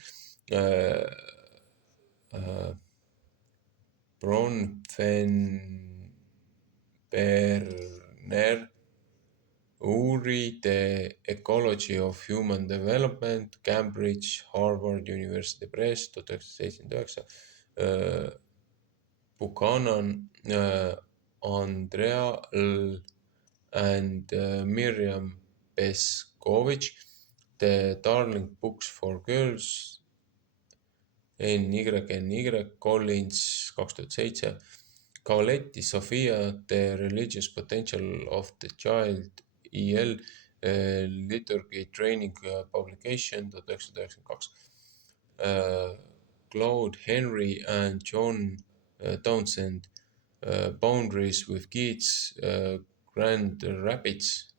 Bronfenbrenner, Uri, The Ecology of Human Development, Cambridge, Harvard University Press 1979, Buchanan, Andrea L. and Miriam Peskovich, The Darling Books for Girls, NY, Collins 2007, Cavaletti, Sofia, The Religious Potential of the Child, EL, Liturgy Training Publication 1992, Claude Henry and John Townsend, Boundaries with Kids, Grand Rapids,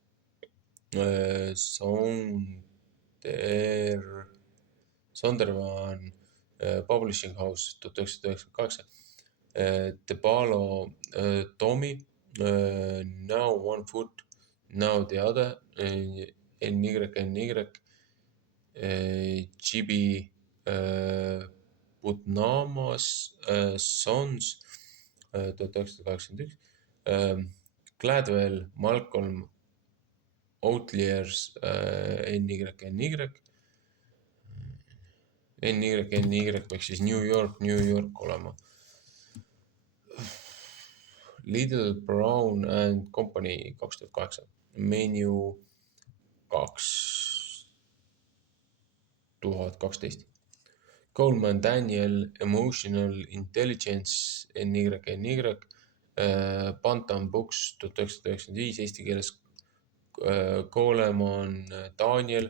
Sondervan Publishing House 1998, DePalo, Tommy, Now One Foot, Now the Other, NY, Chibi Putnamas Sons 1981, Gladwell, Malcolm Outliers, NY, peaks siis New York olema. Little Brown and Company 2008, Menu 2012, Coleman Daniel, Emotional Intelligence, NY, Bantam Books 1995, eesti keeles Coleman Daniel,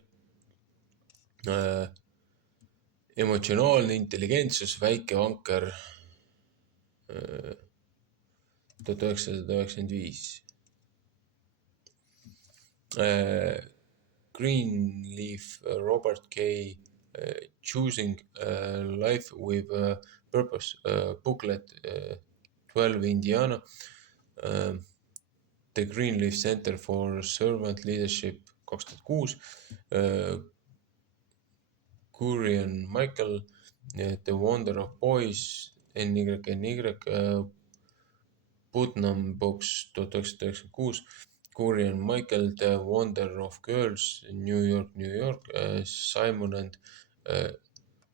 Emotsionaalne intelligentsus, väike vanker 1995. Greenleaf, Robert K. Choosing Life with a Purpose, booklet 12 Indiana, The Greenleaf Center for Servant Leadership 2006, Kurian Michael, The Wonder of Boys, NY, Putnam Books 1996, Kurian Michael, The Wonder of Girls, New York, Simon and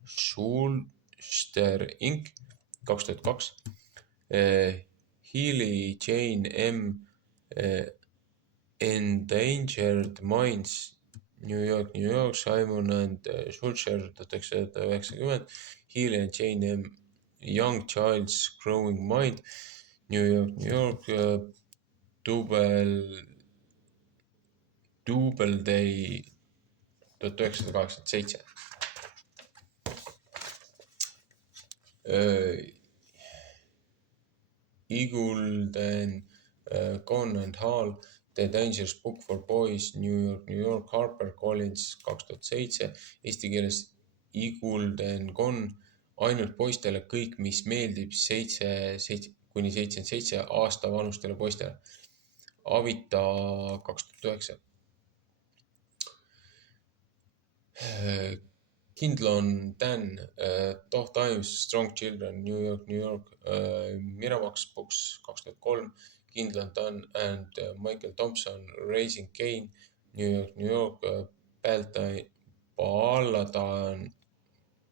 Schuster Inc. 2002, Healy, Jane M. Endangered Minds, New York, Simon and Schuster 1990, Healy and Jane M. Young Child's Growing Mind, New York, Doubleday 1987. Eagleton, Conn and Hall, The Dangerous Book for Boys, New York, Harper Collins 2007, eesti keeles Eagleton, Conn, ainult poistele kõik, mis meeldib 7–77 aasta vanustele poistele, Avita 2009. Kindle on Dan, Toh Times, Strong Children, New York, New York, Miramax Books 2003, Kindle on Dan and Michael Thompson, Raising Cain, New York, New York,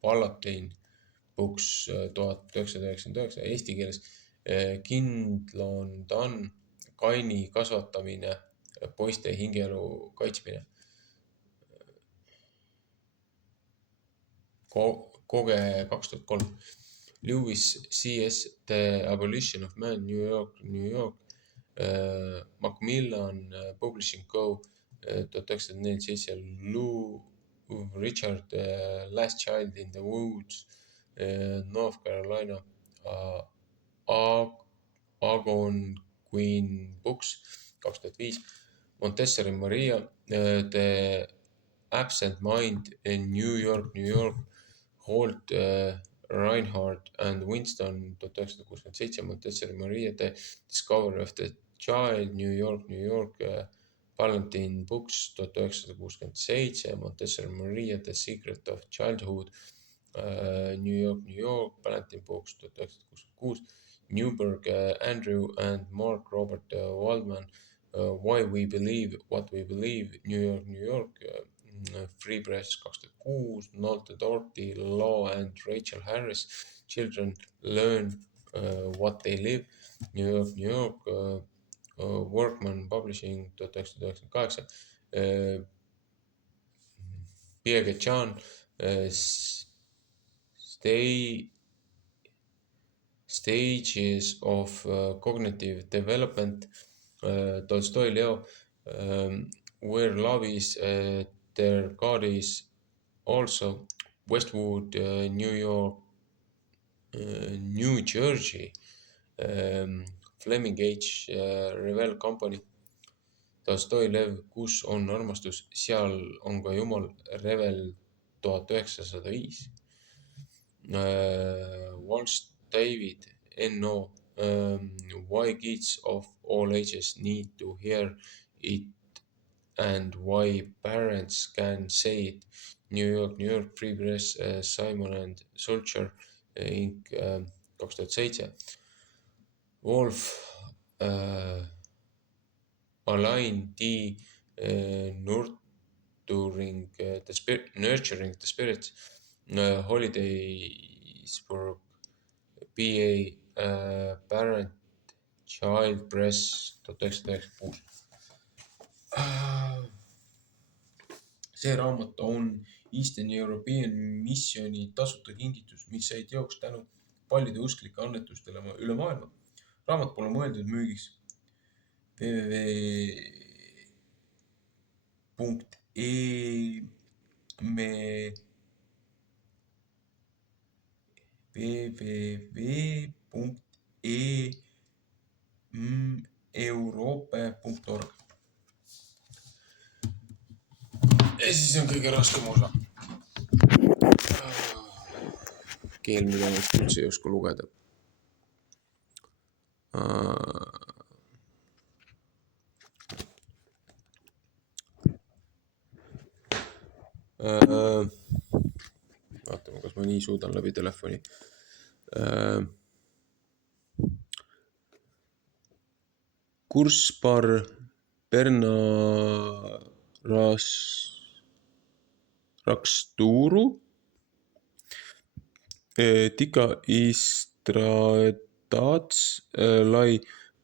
Palatine Books 1999, eesti keeles. Kindle on Dan, kaini kasvatamine, poiste hingeelu kaitsmine. Koge 2003. Lewis C.S. The Abolition of Man, New York, New York. Macmillan Publishing Co. 1947. Lou Richard, Last Child in the Woods, North Carolina. Algonquin Books 2005. Montessori Maria, The Absent Mind in New York, New York. Holt, Reinhardt and Winston 1967. Montessori Maria, The Discovery of the Child, New York, New York. Ballantine Books 1967. Montessori Maria, The Secret of Childhood, New York, New York. Ballantine Books 1966. Newberg, Andrew and Mark Robert Waldman, Why We Believe What We Believe, New York, New York. Free Press 2006. Nolte Doherty, Law and Rachel Harris, Children Learn What They Live, New York, New York. Workman Publishing 1998. Piaget John, Stages of Cognitive Development, Tolstoy Leo, Where Love Is, There God Is Also, Westwood, New York, New Jersey, Fleming H. Revell Company, Tolstoi Lev, Kus on armastus, seal on ka Jumal, Revell 1905. Walsh David, N.O. Why Kids of All Ages Need to Hear It and Why Parents Can Say It, New York, New York. Free Press, Simon and Solcher Inc. 2007. Wolf, Alain D. Nurturing Nurturing the Spirits, Holidays for B.A. Parent Child Press 1996. See raamat on Eastern European Missioni tasuta kingitus, mis sai teoks tänu paljude usklike annetustele üle maailma. Raamat pole mõeldud müügiks. www.euroope.org. Ja siis on kõige raskem osa. Keel, mida ma üldse ei oska lugeda. Vaatame, kas ma nii suudan läbi telefoni. Kurspar Raksturu, Tika Istratats, Lai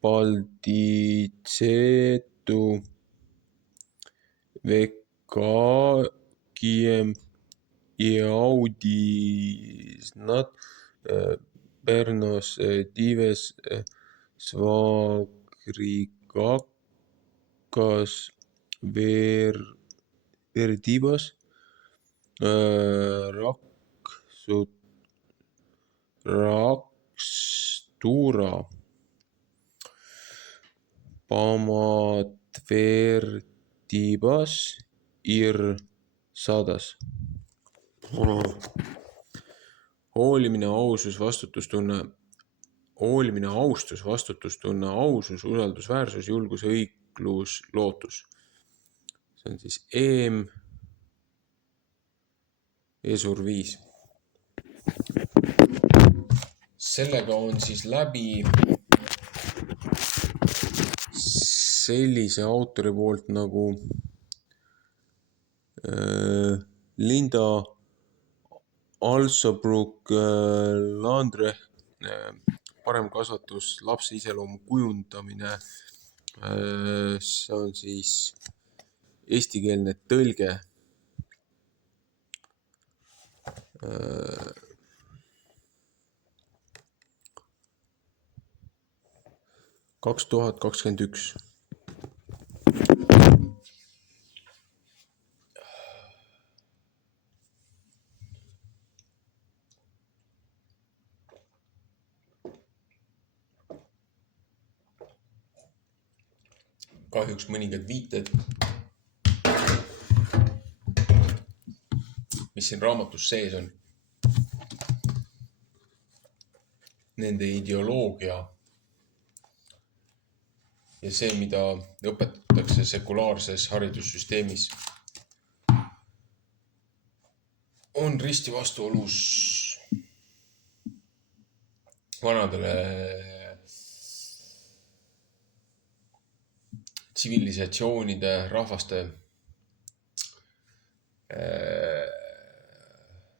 Paldicetu, Vekagiem Iaudisnat, Pernos Dives, Svagrikakas, Verdibas, Rakstura, Pamatverdibas, Sadas. Hoolimine, austus, vastutustunne, ausus, usaldusväärsus, julgus, õiglus, lootus. See on siis Esur 5. Sellega on siis läbi sellise autori poolt nagu Linda Alsobrook-Landre parem kasvatus, lapse iseloomu kujundamine. See on siis eestikeelne tõlge. 2021. Kahjuks mõningad viited, mis siin raamatus sees on, nende ideoloogia ja see, mida õpetatakse sekulaarses haridussüsteemis, on risti vastuolus vanadele tsivilisatsioonide, rahvaste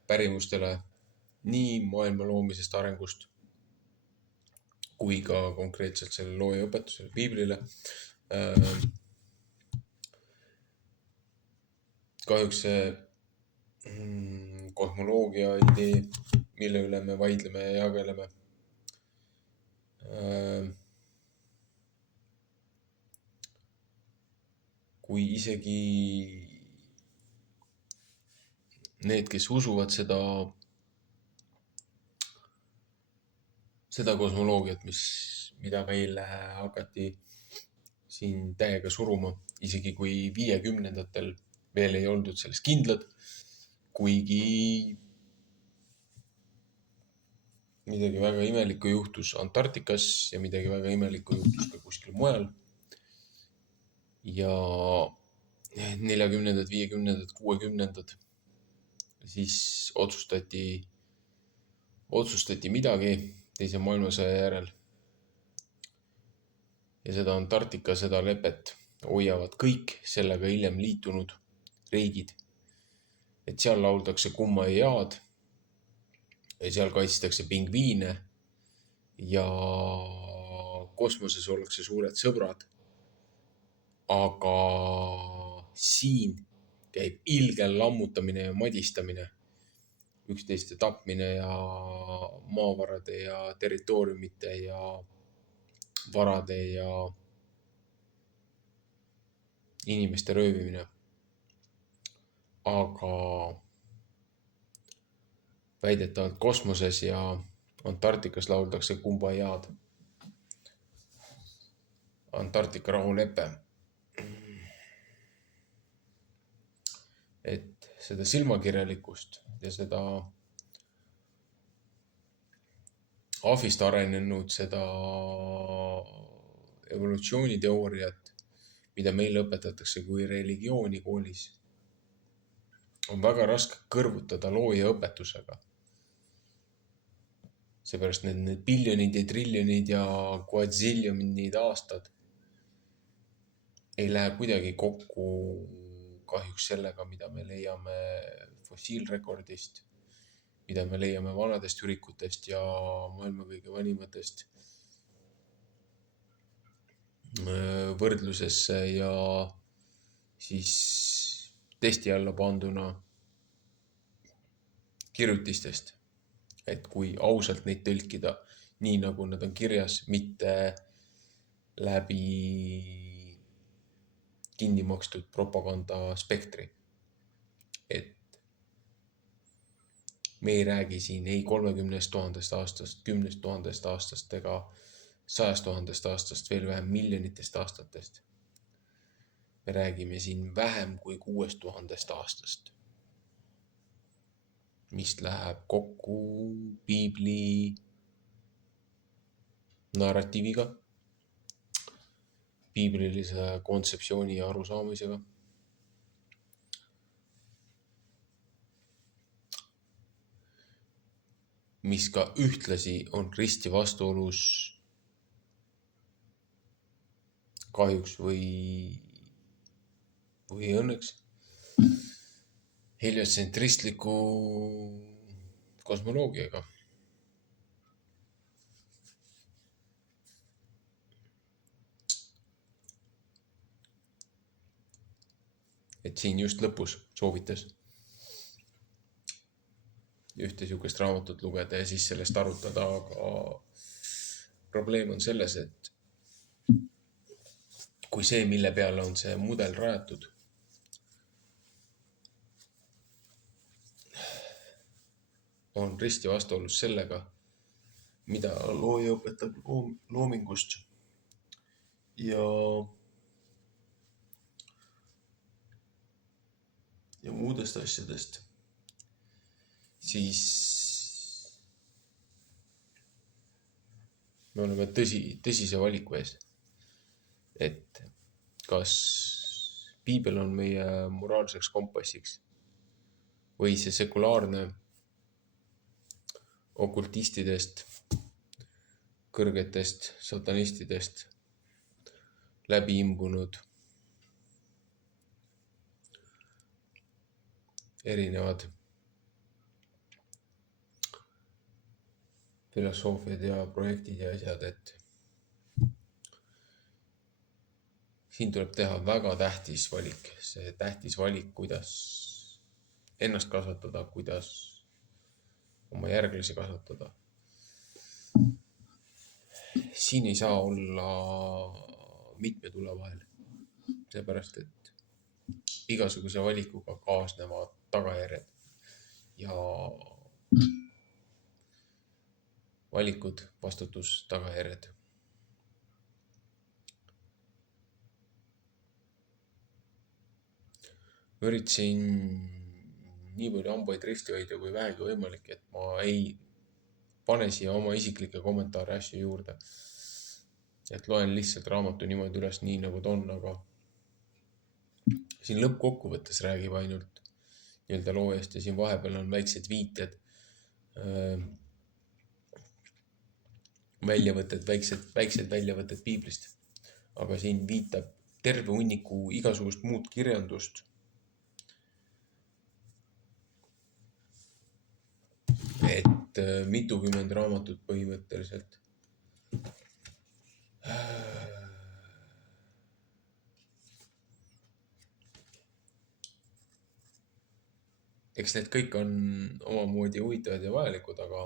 pärimustele nii maailma loomisest arengust kui ka konkreetselt selle looja õpetusele, piiblile. Kahjuks see kosmoloogia idee, mille üle me vaidleme ja jageleme, kui isegi need, kes usuvad seda kosmoloogiat, mida meile hakati siin täiega suruma, isegi kui 50-ndatel veel ei oldud selles kindlad, kuigi midagi väga imelikku juhtus Antarktikas ja midagi väga imelikku juhtus ka kuskil mujal. Ja 40-ndad, 50-ndad, 60-ndad, siis otsustati midagi teise maailmasõja järel. Ja seda Antarktika, seda lepet hoiavad kõik sellega hiljem liitunud riigid. Et seal lauldakse Kumbhajaad ja seal kaitstakse pingviine ja kosmoses ollakse suured sõbrad. Aga siin käib ilgel lammutamine ja madistamine, üksteiste tapmine ja maavarade ja territooriumite ja varade ja inimeste röövimine. Aga väidetavalt kosmoses ja Antarktikas lauldakse Kumbhajaad. Antarktika rahulepe. Et seda silmakirjalikkust ja seda ahvist arenenud, seda evolutsiooniteooriat, mida meile õpetatakse kui religiooni koolis, on väga raske kõrvutada looja õpetusega. Seepärast need biljonid ja triljonid ja quadriljonid aastad ei lähe kuidagi kokku kahjuks sellega, mida me leiame fossiilrekordist, mida me leiame vanadest ürikutest ja maailma kõige vanimatest võrdlusesse ja siis testi alla panduna kirjutistest. Et kui ausalt neid tõlkida nii, nagu nad on kirjas, mitte läbi kinni makstud propaganda spektri. Et me ei räägi siin ei 30 000 aastast, 10 000 aastast ega 100 000 aastast, veel vähem miljonitest aastatest. Me räägime siin vähem kui 6000 aastast, mis läheb kokku piibli narratiiviga, piiblilise kontseptsiooni ja arusaamisega. mis ka ühtlasi on risti vastuolus kahjuks või õnneks heliotsentristliku kosmoloogiaga. Et siin just lõpus soovitas ühte sihukest raamatut lugeda ja siis sellest arutada, aga probleem on selles, et kui see, mille peale on see mudel rajatud, on risti vastuolus sellega, mida looja õpetab loomingust ja muudest asjadest, siis me oleme tõsise valiku ees, et kas piibel on meie moraalseks kompassiks või see sekulaarne okultistidest, kõrgetest satanistidest läbi imbunud erinevad filosoofiad ja projektid ja asjad, et siin tuleb teha väga tähtis valik. See tähtis valik, kuidas ennast kasvatada, kuidas oma järglasi kasvatada. Siin ei saa olla mitme tule vahel. Seepärast, et igasuguse valikuga kaasnevad tagajärjed ja valikud, vastutus, tagajärjed. Üritasin nii palju hambaid risti hoida kui vähegi võimalik, et ma ei pane siia oma isiklikke kommentaare asju juurde. Et loen lihtsalt raamatu niimoodi üles nii nagu ta on, aga siin lõppkokkuvõttes räägib ainult nii-öelda loojast ja siin vahepeal on väiksed viited, väljavõtted, väiksed väljavõtted piiblist, aga siin viitab terve hunniku igasugust muud kirjandust. Et mitukümmend raamatut põhimõtteliselt. Eks need kõik on omamoodi huvitavad ja vajalikud, aga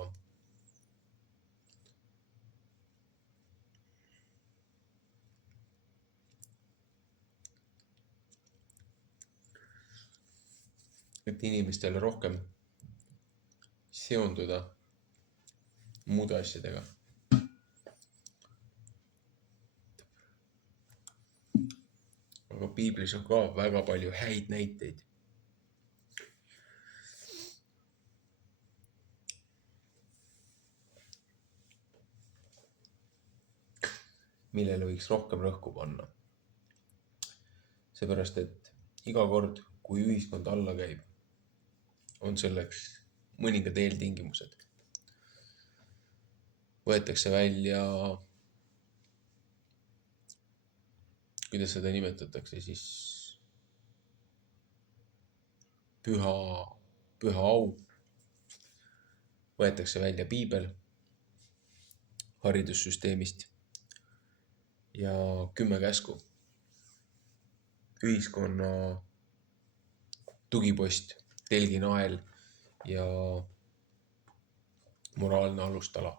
et inimestele rohkem seonduda muude asjadega. Aga piiblis on ka väga palju häid näiteid. Millele võiks rohkem rõhku panna. Seepärast, et iga kord, kui ühiskond alla käib, on selleks mõningad eeltingimused. Võetakse välja, kuidas seda nimetatakse siis, püha au. Võetakse välja piibel haridussüsteemist ja 10 käsku. Ühiskonna tugipost, telginael ja moraalne alustala.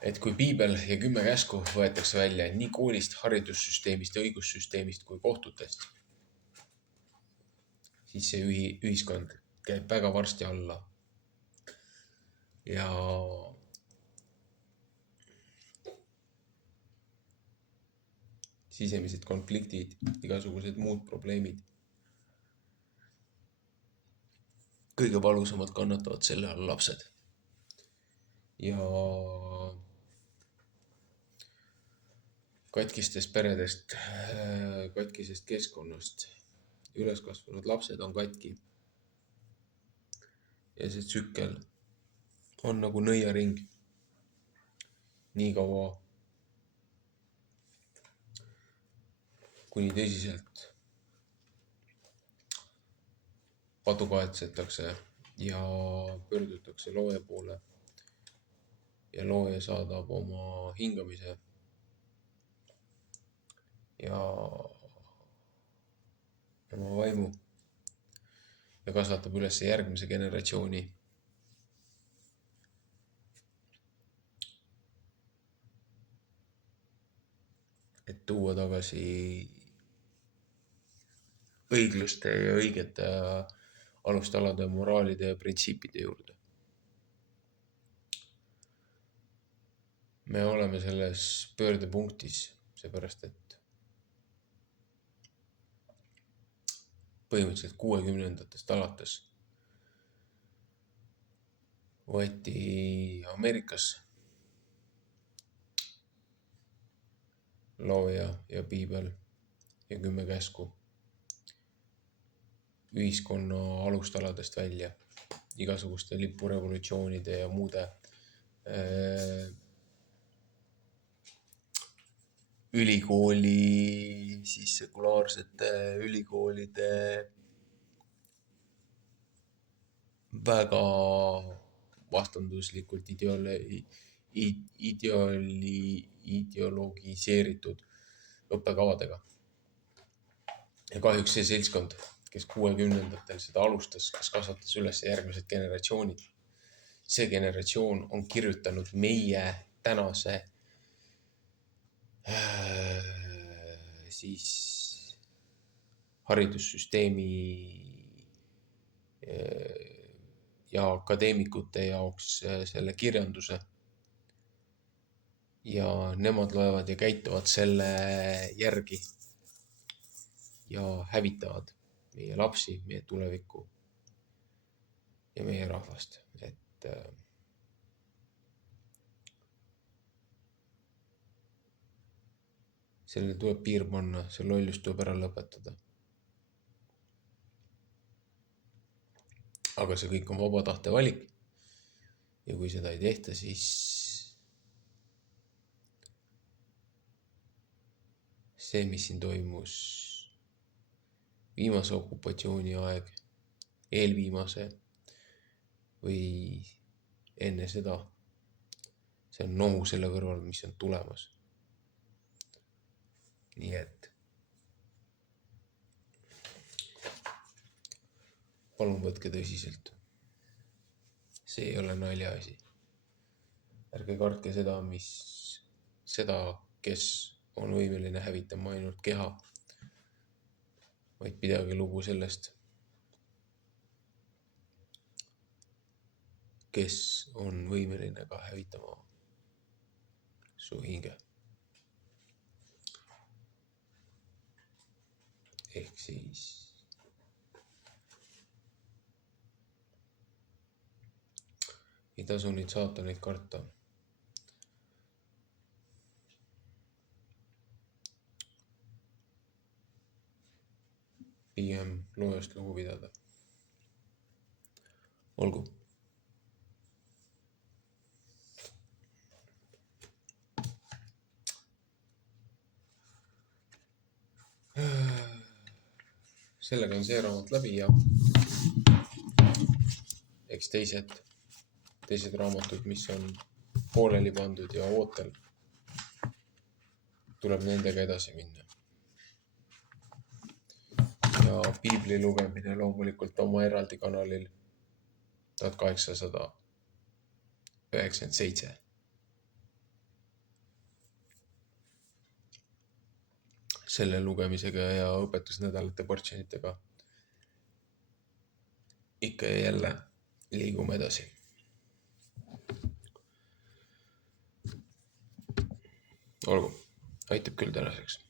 Et kui piibel ja 10 käsku võetakse välja nii koolist, haridussüsteemist, õigussüsteemist kui kohtutest, siis see ühiskond käib väga varsti alla. Ja sisemised konfliktid, igasugused muud probleemid. Kõige valusamalt kannatavad selle all lapsed. Ja katkistest peredest, katkisest keskkonnast üles kasvanud lapsed on katki. ja see tsükkel on nagu nõiaring. Nii kaua, kuni tõsiselt padu kaetsetakse ja pöördutakse looja poole ja looja saadab oma hingamise ja oma vaimu ja kasvatab üles järgmise generatsiooni. Et tuua tagasi õigluste ja õigete alustalade, moraalide ja printsiipide juurde. Me oleme selles pöördepunktis, seepärast et põhimõtteliselt 60ndatest alates võeti Ameerikas looja ja piibel ja 10 käsku ühiskonna alustaladest välja igasuguste lipurevolutsioonide ja muude ülikooli, siis sekulaarsete ülikoolide väga vastanduslikult ideologiseeritud õppekavadega. Ja kahjuks see seltskond, kes 60ndatel seda alustas, kes kasvatas üles järgmised generatsioonid, see generatsioon on kirjutanud meie tänase siis haridussüsteemi ja akadeemikute jaoks selle kirjanduse. Ja nemad loevad ja käituvad selle järgi ja hävitavad meie lapsi, meie tulevikku ja meie rahvast. Et sellele tuleb piir panna, see lollus tuleb ära lõpetada. Aga see kõik on vaba tahte valik. Ja kui seda ei tehta, siis see, mis siin toimus viimase okupatsiooni aeg, eelviimase või enne seda, see on nohu selle kõrval, mis on tulemas. Nii et palun võtke tõsiselt. See ei ole naljaasi. Ärge kartke seda, kes on võimeline hävitama ainult keha, vaid pidage lugu sellest, kes on võimeline ka hävitama su hinge. Ehk siis ei tasu neid saataneid karta. Pigem loojast lugu pidada. Olgu. Sellega on see raamat läbi ja eks teised raamatud, mis on pooleli pandud ja ootel, tuleb nendega edasi minna. Ja piibli lugemine loomulikult oma eraldi kanalil 1897. Selle lugemisega ja õpetusnädalate portsjonitega ikka ja jälle liigume edasi. Olgu, aitab küll tänaseks.